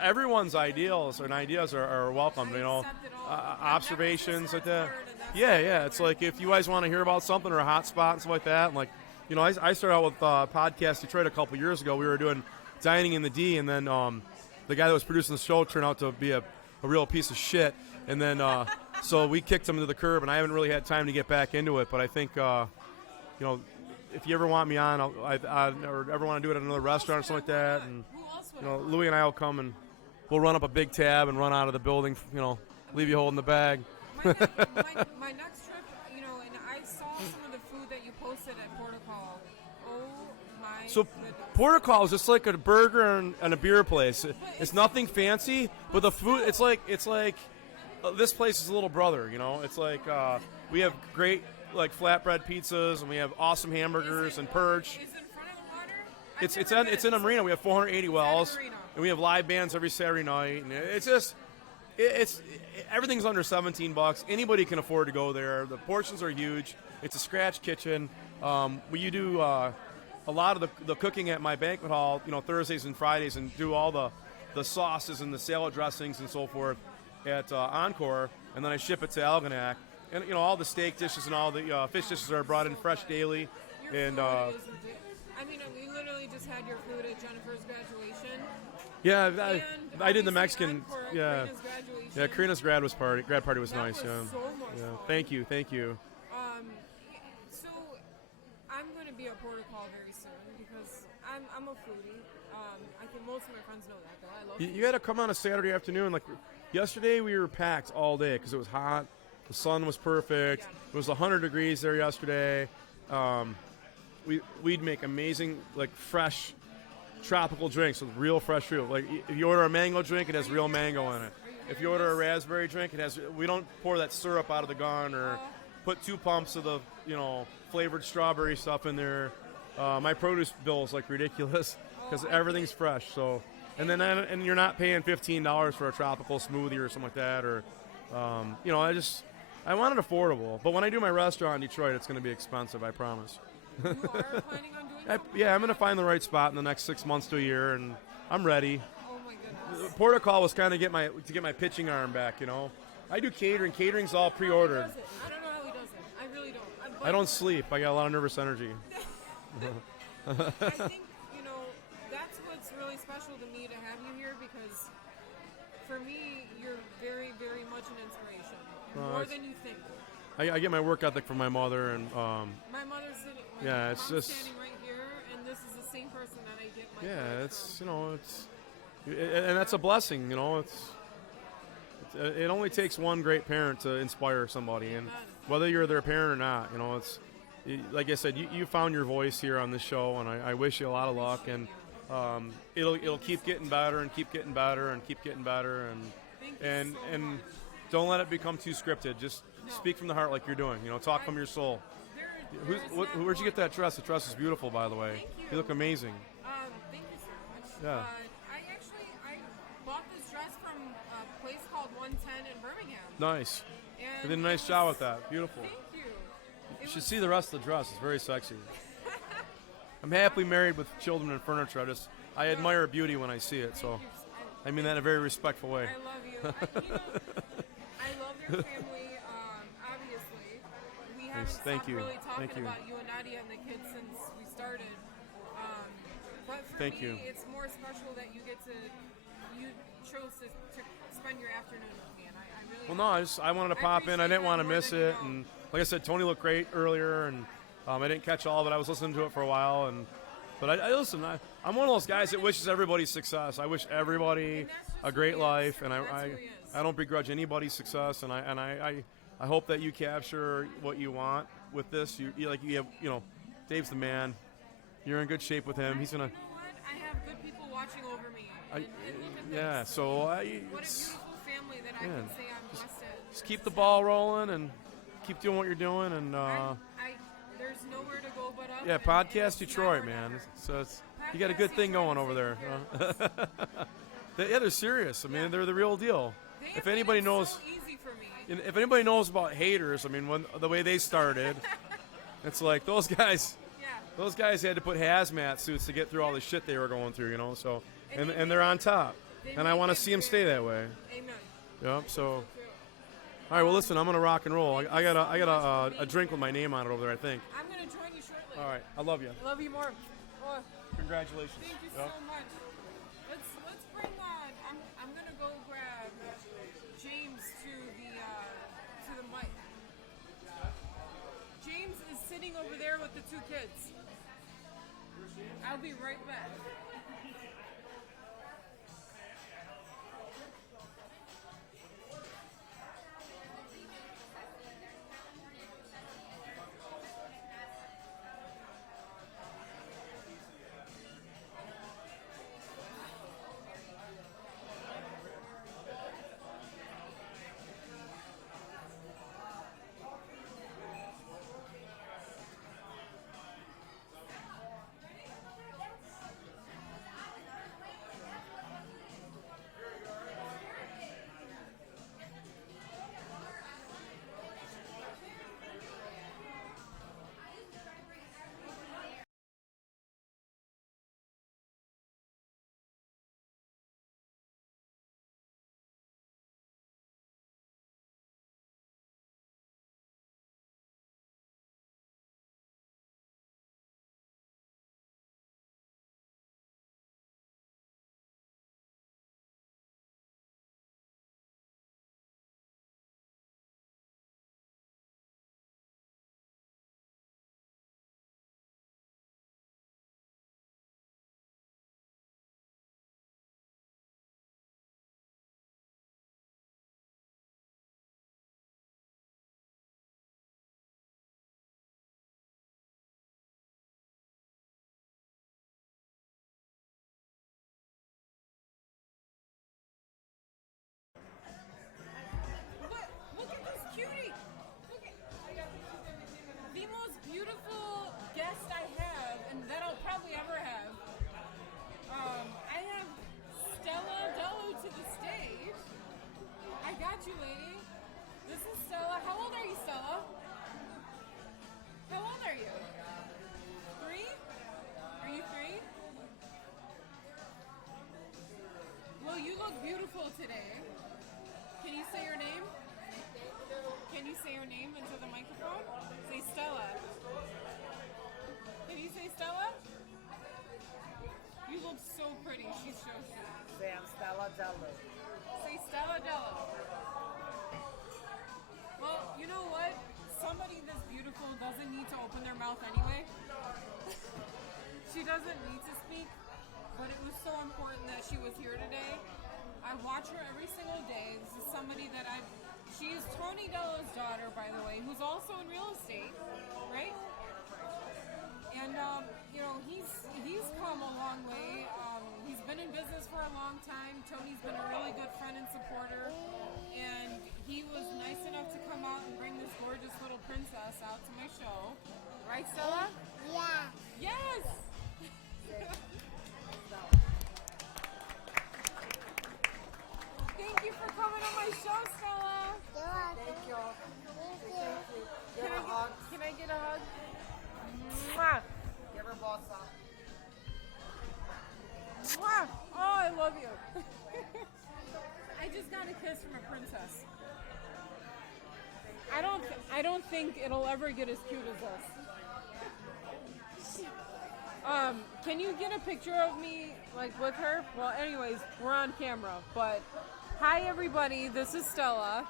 everyone's ideals and ideas are welcome. You know, accept it all. observations like that. Word, and that's Yeah. It's like if you guys want to hear about something or a hot spot and stuff like that. And like, you know, I started out with Podcast Detroit a couple years ago. We were doing Dining in the D, and then the guy that was producing the show turned out to be a real piece of shit. And then so we kicked him to the curb, and I haven't really had time to get back into it. But I think, you know, if you ever want me on, or ever want to do it at another restaurant or something like that, and Who else would you know, Louie and I will come and we'll run up a big tab and run out of the building. You know, leave you holding the bag. my next trip, you know, and I saw some of the food that you posted at Portugal. Oh my So goodness. Portugal is just like a burger and a beer place. It's nothing fancy, but the food, it's like this place is a little brother. You know, it's like we have great like flatbread pizzas, and we have awesome hamburgers and perch. Is it in front of the water? It's in a marina. We have 480 wells, marina. and we have live bands every Saturday night. And it's just, everything's under $17. Anybody can afford to go there. The portions are huge. It's a scratch kitchen. You do a lot of the cooking at my banquet hall, you know, Thursdays and Fridays, and do all the sauces and the salad dressings and so forth at Encore, and then I ship it to Algonac. And, you know, all the steak dishes and all the fish dishes are brought in fresh daily. Your And food is ridiculous. I mean, we literally just had your food at Jennifer's graduation. yeah, And I did the obviously Mexican. Encore at Yeah, Karina's graduation. yeah. Karina's grad party was That nice. was Yeah, so much yeah. fun. Thank you. So I'm going to be at Portugal very soon because I'm a foodie. I think most of my friends know that, though. I love You got to come on a Saturday afternoon. Like yesterday, we were packed all day because it was hot. The sun was perfect. Yeah. It was 100 degrees there yesterday. We'd make amazing, like, fresh tropical drinks with real fresh fruit. Like, if you order a mango drink, it has real mango in it. If you order a raspberry drink, it has. We don't pour that syrup out of the gun or put 2 pumps of the, you know, flavored strawberry stuff in there. My produce bill is like ridiculous because everything's fresh. So, and then you're not paying $15 for a tropical smoothie or something like that, or, you know, I want it affordable. But when I do my restaurant in Detroit, it's going to be expensive. I promise. You are planning on doing something? Yeah, I'm going to find the right spot in the next 6 months to a year, and I'm ready. Oh, my goodness. Portugal was kind of to get my pitching arm back, you know. I do catering. Catering's all pre-ordered. I don't know how he does it. I really don't. I don't sleep. I got a lot of nervous energy. I think, you know, that's what's really special to me to have you here because for me, you're very, very much an inspiration. More than you think. I get my work ethic from my mother, and My mother's sitting, Yeah, it's mom's just- standing right here, and this is the same person that I get my yeah, courage it's, from. you know, and that's a blessing, you know. It only takes one great parent to inspire somebody, and whether you're their parent or not, you know, like I said, you found your voice here on this show, and I wish you a lot of luck, and it'll keep getting better and keep getting better and keep getting better, and don't let it become too scripted. Just speak from the heart like you're doing. You know, talk from your soul. Where'd you get that dress? The dress is beautiful, by the way. Thank you. You look amazing. Thank you so much. Yeah. I bought this dress from a place called 110 in Birmingham. Nice. And You did a nice it job was- with that. Beautiful. Thank you. You should see the rest of the dress. It's very sexy. I'm happily married with children and furniture. I admire beauty when I see it, so I mean that in a very respectful way. I love you. I love your family. Obviously, we haven't Thank stopped you. really talking Thank you. about you and Nadia and the kids since we started. But for Thank me, you. it's more special that you chose to spend your afternoon with me, and I really. Well, no, I wanted to pop in. I appreciate didn't that want to more miss than you it, know. and like I said, Tony looked great earlier, and I didn't catch all of it. I was listening to it for a while, but I listen. I'm one of those guys that wishes everybody success. I wish everybody a great life, and I don't begrudge anybody's success, and I hope that you capture what you want with this. You have, you know, Dave's the man. You're in good shape with him. He's gonna. You know what? I have good people watching over me. And look at Yeah. this. So What a beautiful family that I can say I'm blessed at. just keep the ball rolling and keep doing what you're doing, and There's nowhere to go but up. yeah, and Podcast it's Detroit, never man. ever. So you got a good thing going over there. Yeah, they're serious. I mean, they're the real deal. They If have made anybody it knows, so easy for me. if anybody knows about haters, I mean, the way they started, it's like those guys. Yeah. Those guys had to put hazmat suits to get through all the shit they were going through, you know. So, And and they're on top. and I want to see them stay that way. Amen. Yep. So, all right. Well, listen, I'm gonna rock and roll. I got a drink with my name on it over there, I think. I'm gonna join you shortly. All right. I love you. Love you more. Oh, Congratulations. thank you Yep. so much. Let's bring on. I'm gonna go grab James to the mic. James is sitting over there with the two kids. I'll be right back. Look at this cutie! Look at the most beautiful guest I have, and that I'll probably ever have. I have Stella Dello to the stage. I got you, lady. This is Stella. How old are you, Stella? How old are you? 3? Are you 3? Well, you look beautiful today. Can you say your name? Can you say your name into the microphone? Say Stella. Can you say Stella? You look so pretty. She's so Say I'm Stella Dello. Say Stella Dello. Well, you know what? Somebody this beautiful doesn't need to open their mouth anyway. She doesn't need to speak, but it was so important that she was here today. I watch her every single day. This is somebody that she's Tony Dello's daughter, by the way, who's also in real estate, right? And, he's come a long way. He's been in business for a long time. Tony's been a really good friend and supporter. And he was nice enough to come out and bring this gorgeous little princess out to my show. Right, Stella? Yeah. Yes! Thank you for coming on my show, Stella. You're welcome. Thank you. Thank you. Give her a hug. Can I get a hug? Mwah. Give her boss up. Mwah. Oh, I love you. I just got a kiss from a princess. I don't think it'll ever get as cute as this. Can you get a picture of me, with her? Well, anyways, we're on camera, but hi, everybody. This is Stella.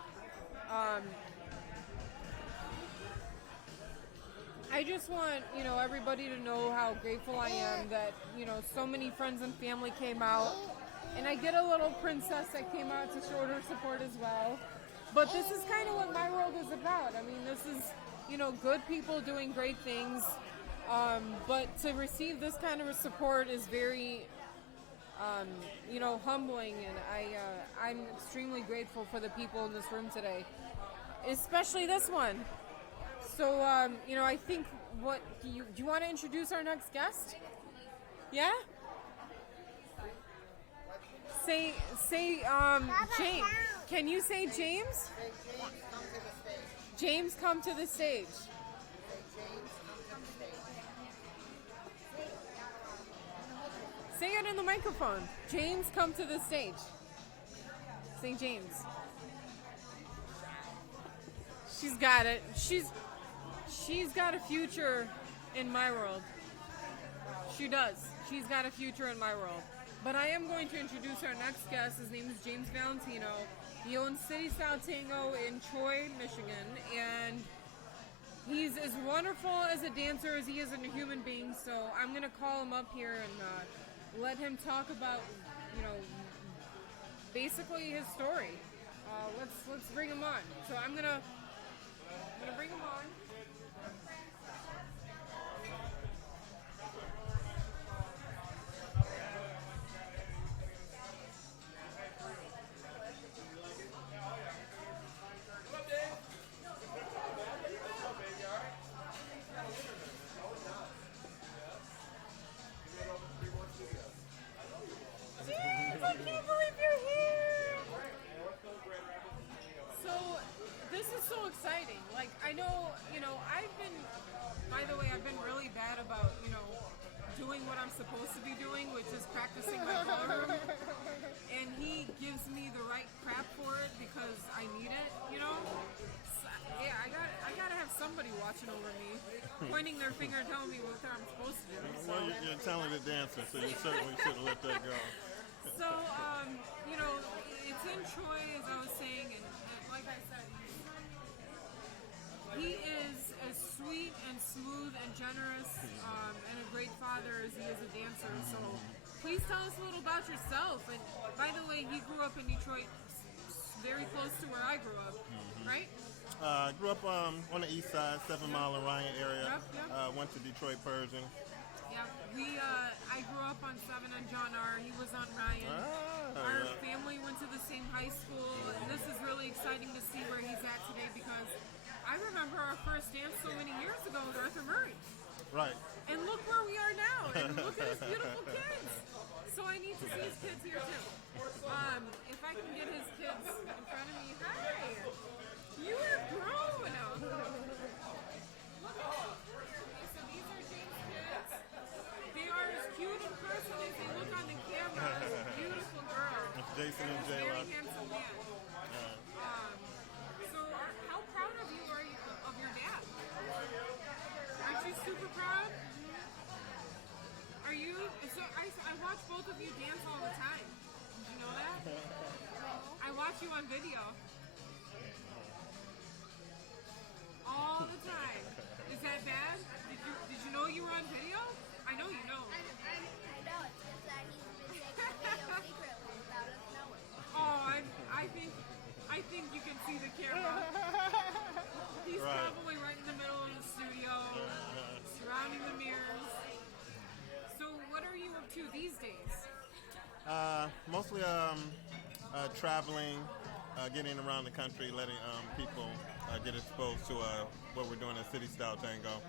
I just want, everybody to know how grateful I am that, so many friends and family came out. And I get a little princess that came out to show her support as well. But this is kind of what my world is about. I mean, this is, good people doing great things. But to receive this kind of support is very, humbling. And I'm extremely grateful for the people in this room today, especially this one. So, I think do you want to introduce our next guest? Yeah? Say, James. Can you say James? James, come to the stage. Say it in the microphone. James, come to the stage. St. James. She's got it. She's got a future in my world. She does. She's got a future in my world. But I am going to introduce our next guest. His name is James Valentino. He owns City Style Tango in Troy, Michigan, and he's as wonderful as a dancer as he is a human being. So I'm going to call him up here and let him talk about, basically his story. Let's bring him on. So I'm gonna bring him on. James, I can't believe you're here. So this is so exciting. Like, I know, I've been really bad about, doing what I'm supposed to be doing, which is practicing my ballroom. And he gives me the right crap for it because I need it, So, yeah, I gotta have somebody watching over me, pointing their finger and telling me what I'm supposed to do. So. Well, you're a talented dancer, so you certainly shouldn't let that go. So, it's in Troy, as I was saying, and like I said, he is as sweet and smooth and generous and a great father as he is a dancer. So please tell us a little about yourself. And by the way, he grew up in Detroit, very close to where I grew up, right? I grew up on the east side, 7 Mile and Ryan area. Yep. Went to Detroit Persian. Yeah, I grew up on 7 and John R. He was on Ryan. Our family went to the same high school, and this is really exciting to see where he's at today because I remember our first dance so many years ago with Arthur Murray. Right. And look where we are now, and look at his beautiful kids. So I need to see his kids here too. If I can get his kids in front of me. Hi! You are grown! Look at this. So these are James' kids. They are as cute in person as they look on the camera. Beautiful girl. It's Jason and Very J-Rock. handsome man. So how proud of you are you of your dad? Aren't you super proud? Are you? So I watch both of you dance all the time. Did you know that? I watch you on video. All the time. Is that bad? Did you know you were on video? I know you know. I know, it's just that he's been taking video secretly without us knowing. Oh, I think you can see the camera. He's probably right in the middle of the studio, surrounding the mirrors. So what are you up to these days? Mostly traveling, getting around the country, letting people get exposed to what we're doing at City Style Tango.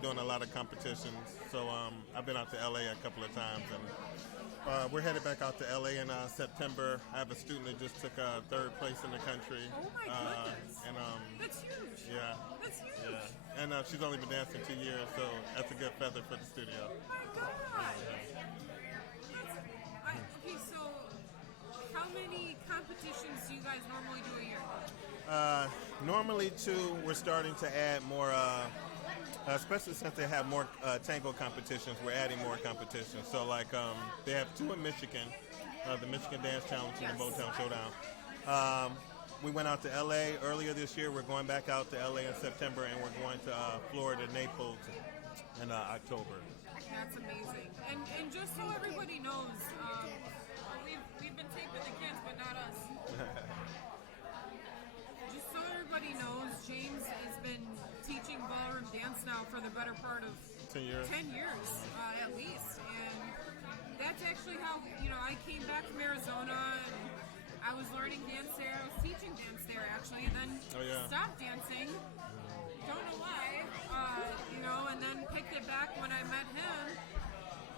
Doing a lot of competitions. So I've been out to LA a couple of times, and we're headed back out to LA in September. I have a student that just took 3rd place in the country. Oh my goodness. And That's huge. yeah. That's huge. Yeah. And she's only been dancing 2 years, so that's a good feather for the studio. Oh my God. Okay, so how many competitions do you guys normally do a year? Normally 2. We're starting to add more, especially since they have more tango competitions. We're adding more competitions. So like they have 2 in Michigan, the Michigan Dance Challenge and the Motown Showdown. We went out to LA earlier this year. We're going back out to LA in September, and we're going to Florida, Naples in October. That's amazing. And just so everybody knows, we've been taping the kids, but not us. Just so everybody knows, James has been teaching ballroom dance now for the better part of 10 years. 10 years, at least. And that's actually how, I came back from Arizona and I was learning dance there. I was teaching dance there, actually, and then stopped dancing. Don't know why, and then picked it back when I met him.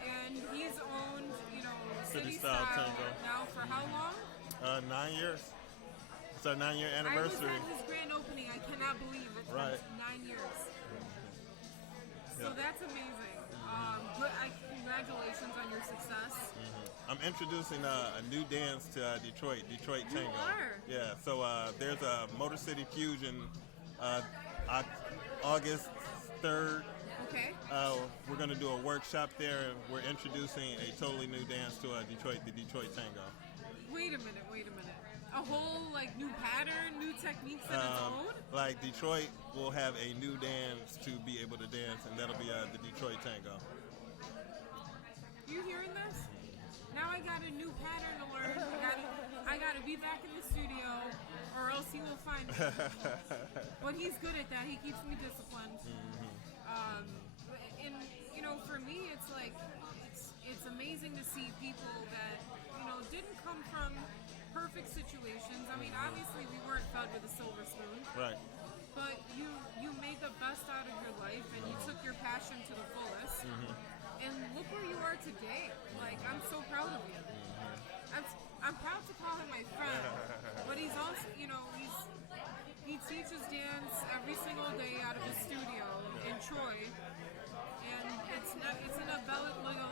And he's owned, City Style Tango now for how long? 9 years. It's our 9-year anniversary. I was at his grand opening. I cannot believe it's been 9 years. So that's amazing. But congratulations on your success. I'm introducing a new dance to Detroit Tango. are? Yeah, so there's a Motor City Fusion August 3rd. Okay. We're going to do a workshop there, and we're introducing a totally new dance to the Detroit Tango. Wait a minute. A whole like new pattern, new techniques in its own? Like Detroit will have a new dance to be able to dance, and that'll be the Detroit Tango. You hearing this? Now I got a new pattern to learn. I gotta be back in the studio, or else he will find me. But he's good at that. He keeps me disciplined. And you know, for me, it's like it's amazing to see people that didn't come from perfect situations. I mean, obviously we weren't fed with a silver spoon. Right. But you made the best out of your life, and you took your passion to the fullest. And look where you are today. Like, I'm so proud of you. I'm proud to call him my friend, but he's also, he teaches dance every single day out of his studio in Troy. And it's in a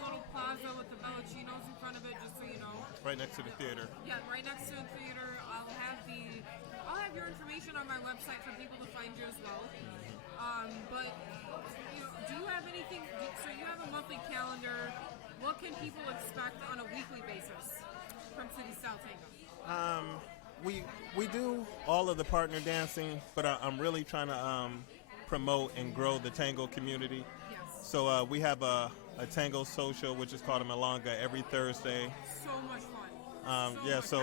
little plaza with the Belluccinos in front of it, just so you know. Right next to the theater. Yeah, right next to the theater. I'll have your information on my website for people to find you as well. But do you have anything? So you have a monthly calendar. What can people expect on a weekly basis from City Style Tango? We do all of the partner dancing, but I'm really trying to promote and grow the tango community. Yes. So we have a tango social, which is called a Milonga, every Thursday. So much fun. I learned so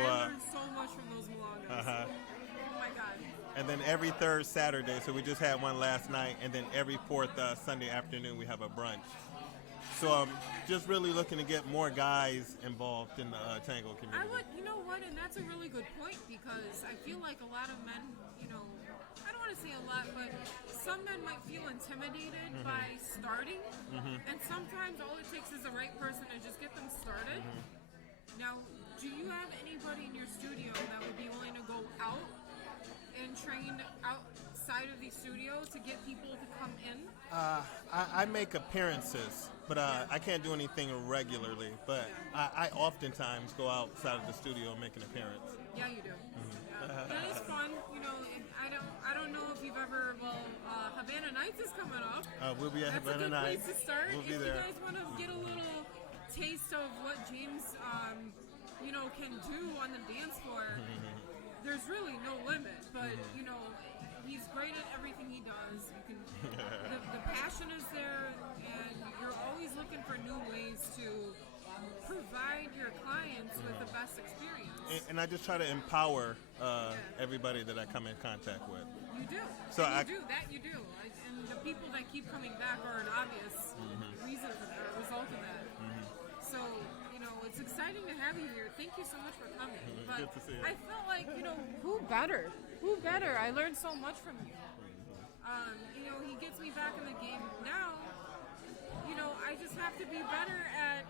much from those Milongas. Oh my God. And then every third Saturday, so we just had one last night, and then every fourth Sunday afternoon we have a brunch. So I'm just really looking to get more guys involved in the tango community. You know what, and that's a really good point, because I feel like a lot of men, I don't want to say a lot, but some men might feel intimidated by starting, and sometimes all it takes is the right person to just get them started. Now, do you have anybody in your studio that would be willing to go out and train outside of the studio to get people to come in? I make appearances, but I can't do anything regularly. But I oftentimes go outside of the studio and make an appearance. Yeah, you do. Yeah. That is fun. I don't know if you've ever. Havana Nights is coming up. We'll be at That's Havana a good Nights. place to start. We'll be if there. you guys want to get a little taste of what James, can do on the dance floor, there's really no limit. But he's great at everything he does. You can, the passion is there, and you're always looking for new ways to provide your clients with the best experience. And I just try to empower everybody that I come in contact with. You do. So You do. And the people that keep coming back are an obvious reason for that, a result of that. So, it's exciting to have you here. Thank you so much for coming. But Good to see you. I felt like, who better? Who better? I learned so much from you. He gets me back in the game. Now, I just have to be better at,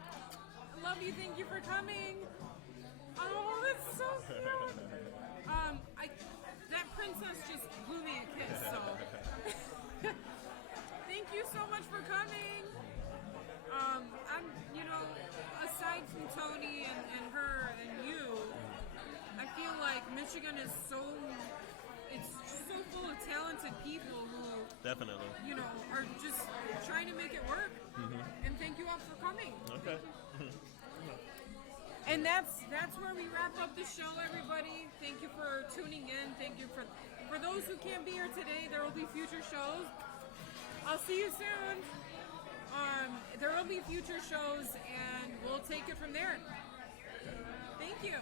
love you, thank you for coming. Oh, that's so cute. That princess just blew me a kiss, so. Thank you so much for coming. Aside from Tony and her and you, I feel like Michigan is it's so full of talented people who Definitely. Are just trying to make it work. And thank you all for coming. Okay. And that's where we wrap up the show, everybody. Thank you for tuning in. Thank you for those who can't be here today. There will be future shows. I'll see you soon. There will be future shows, and we'll take it from there. Thank you.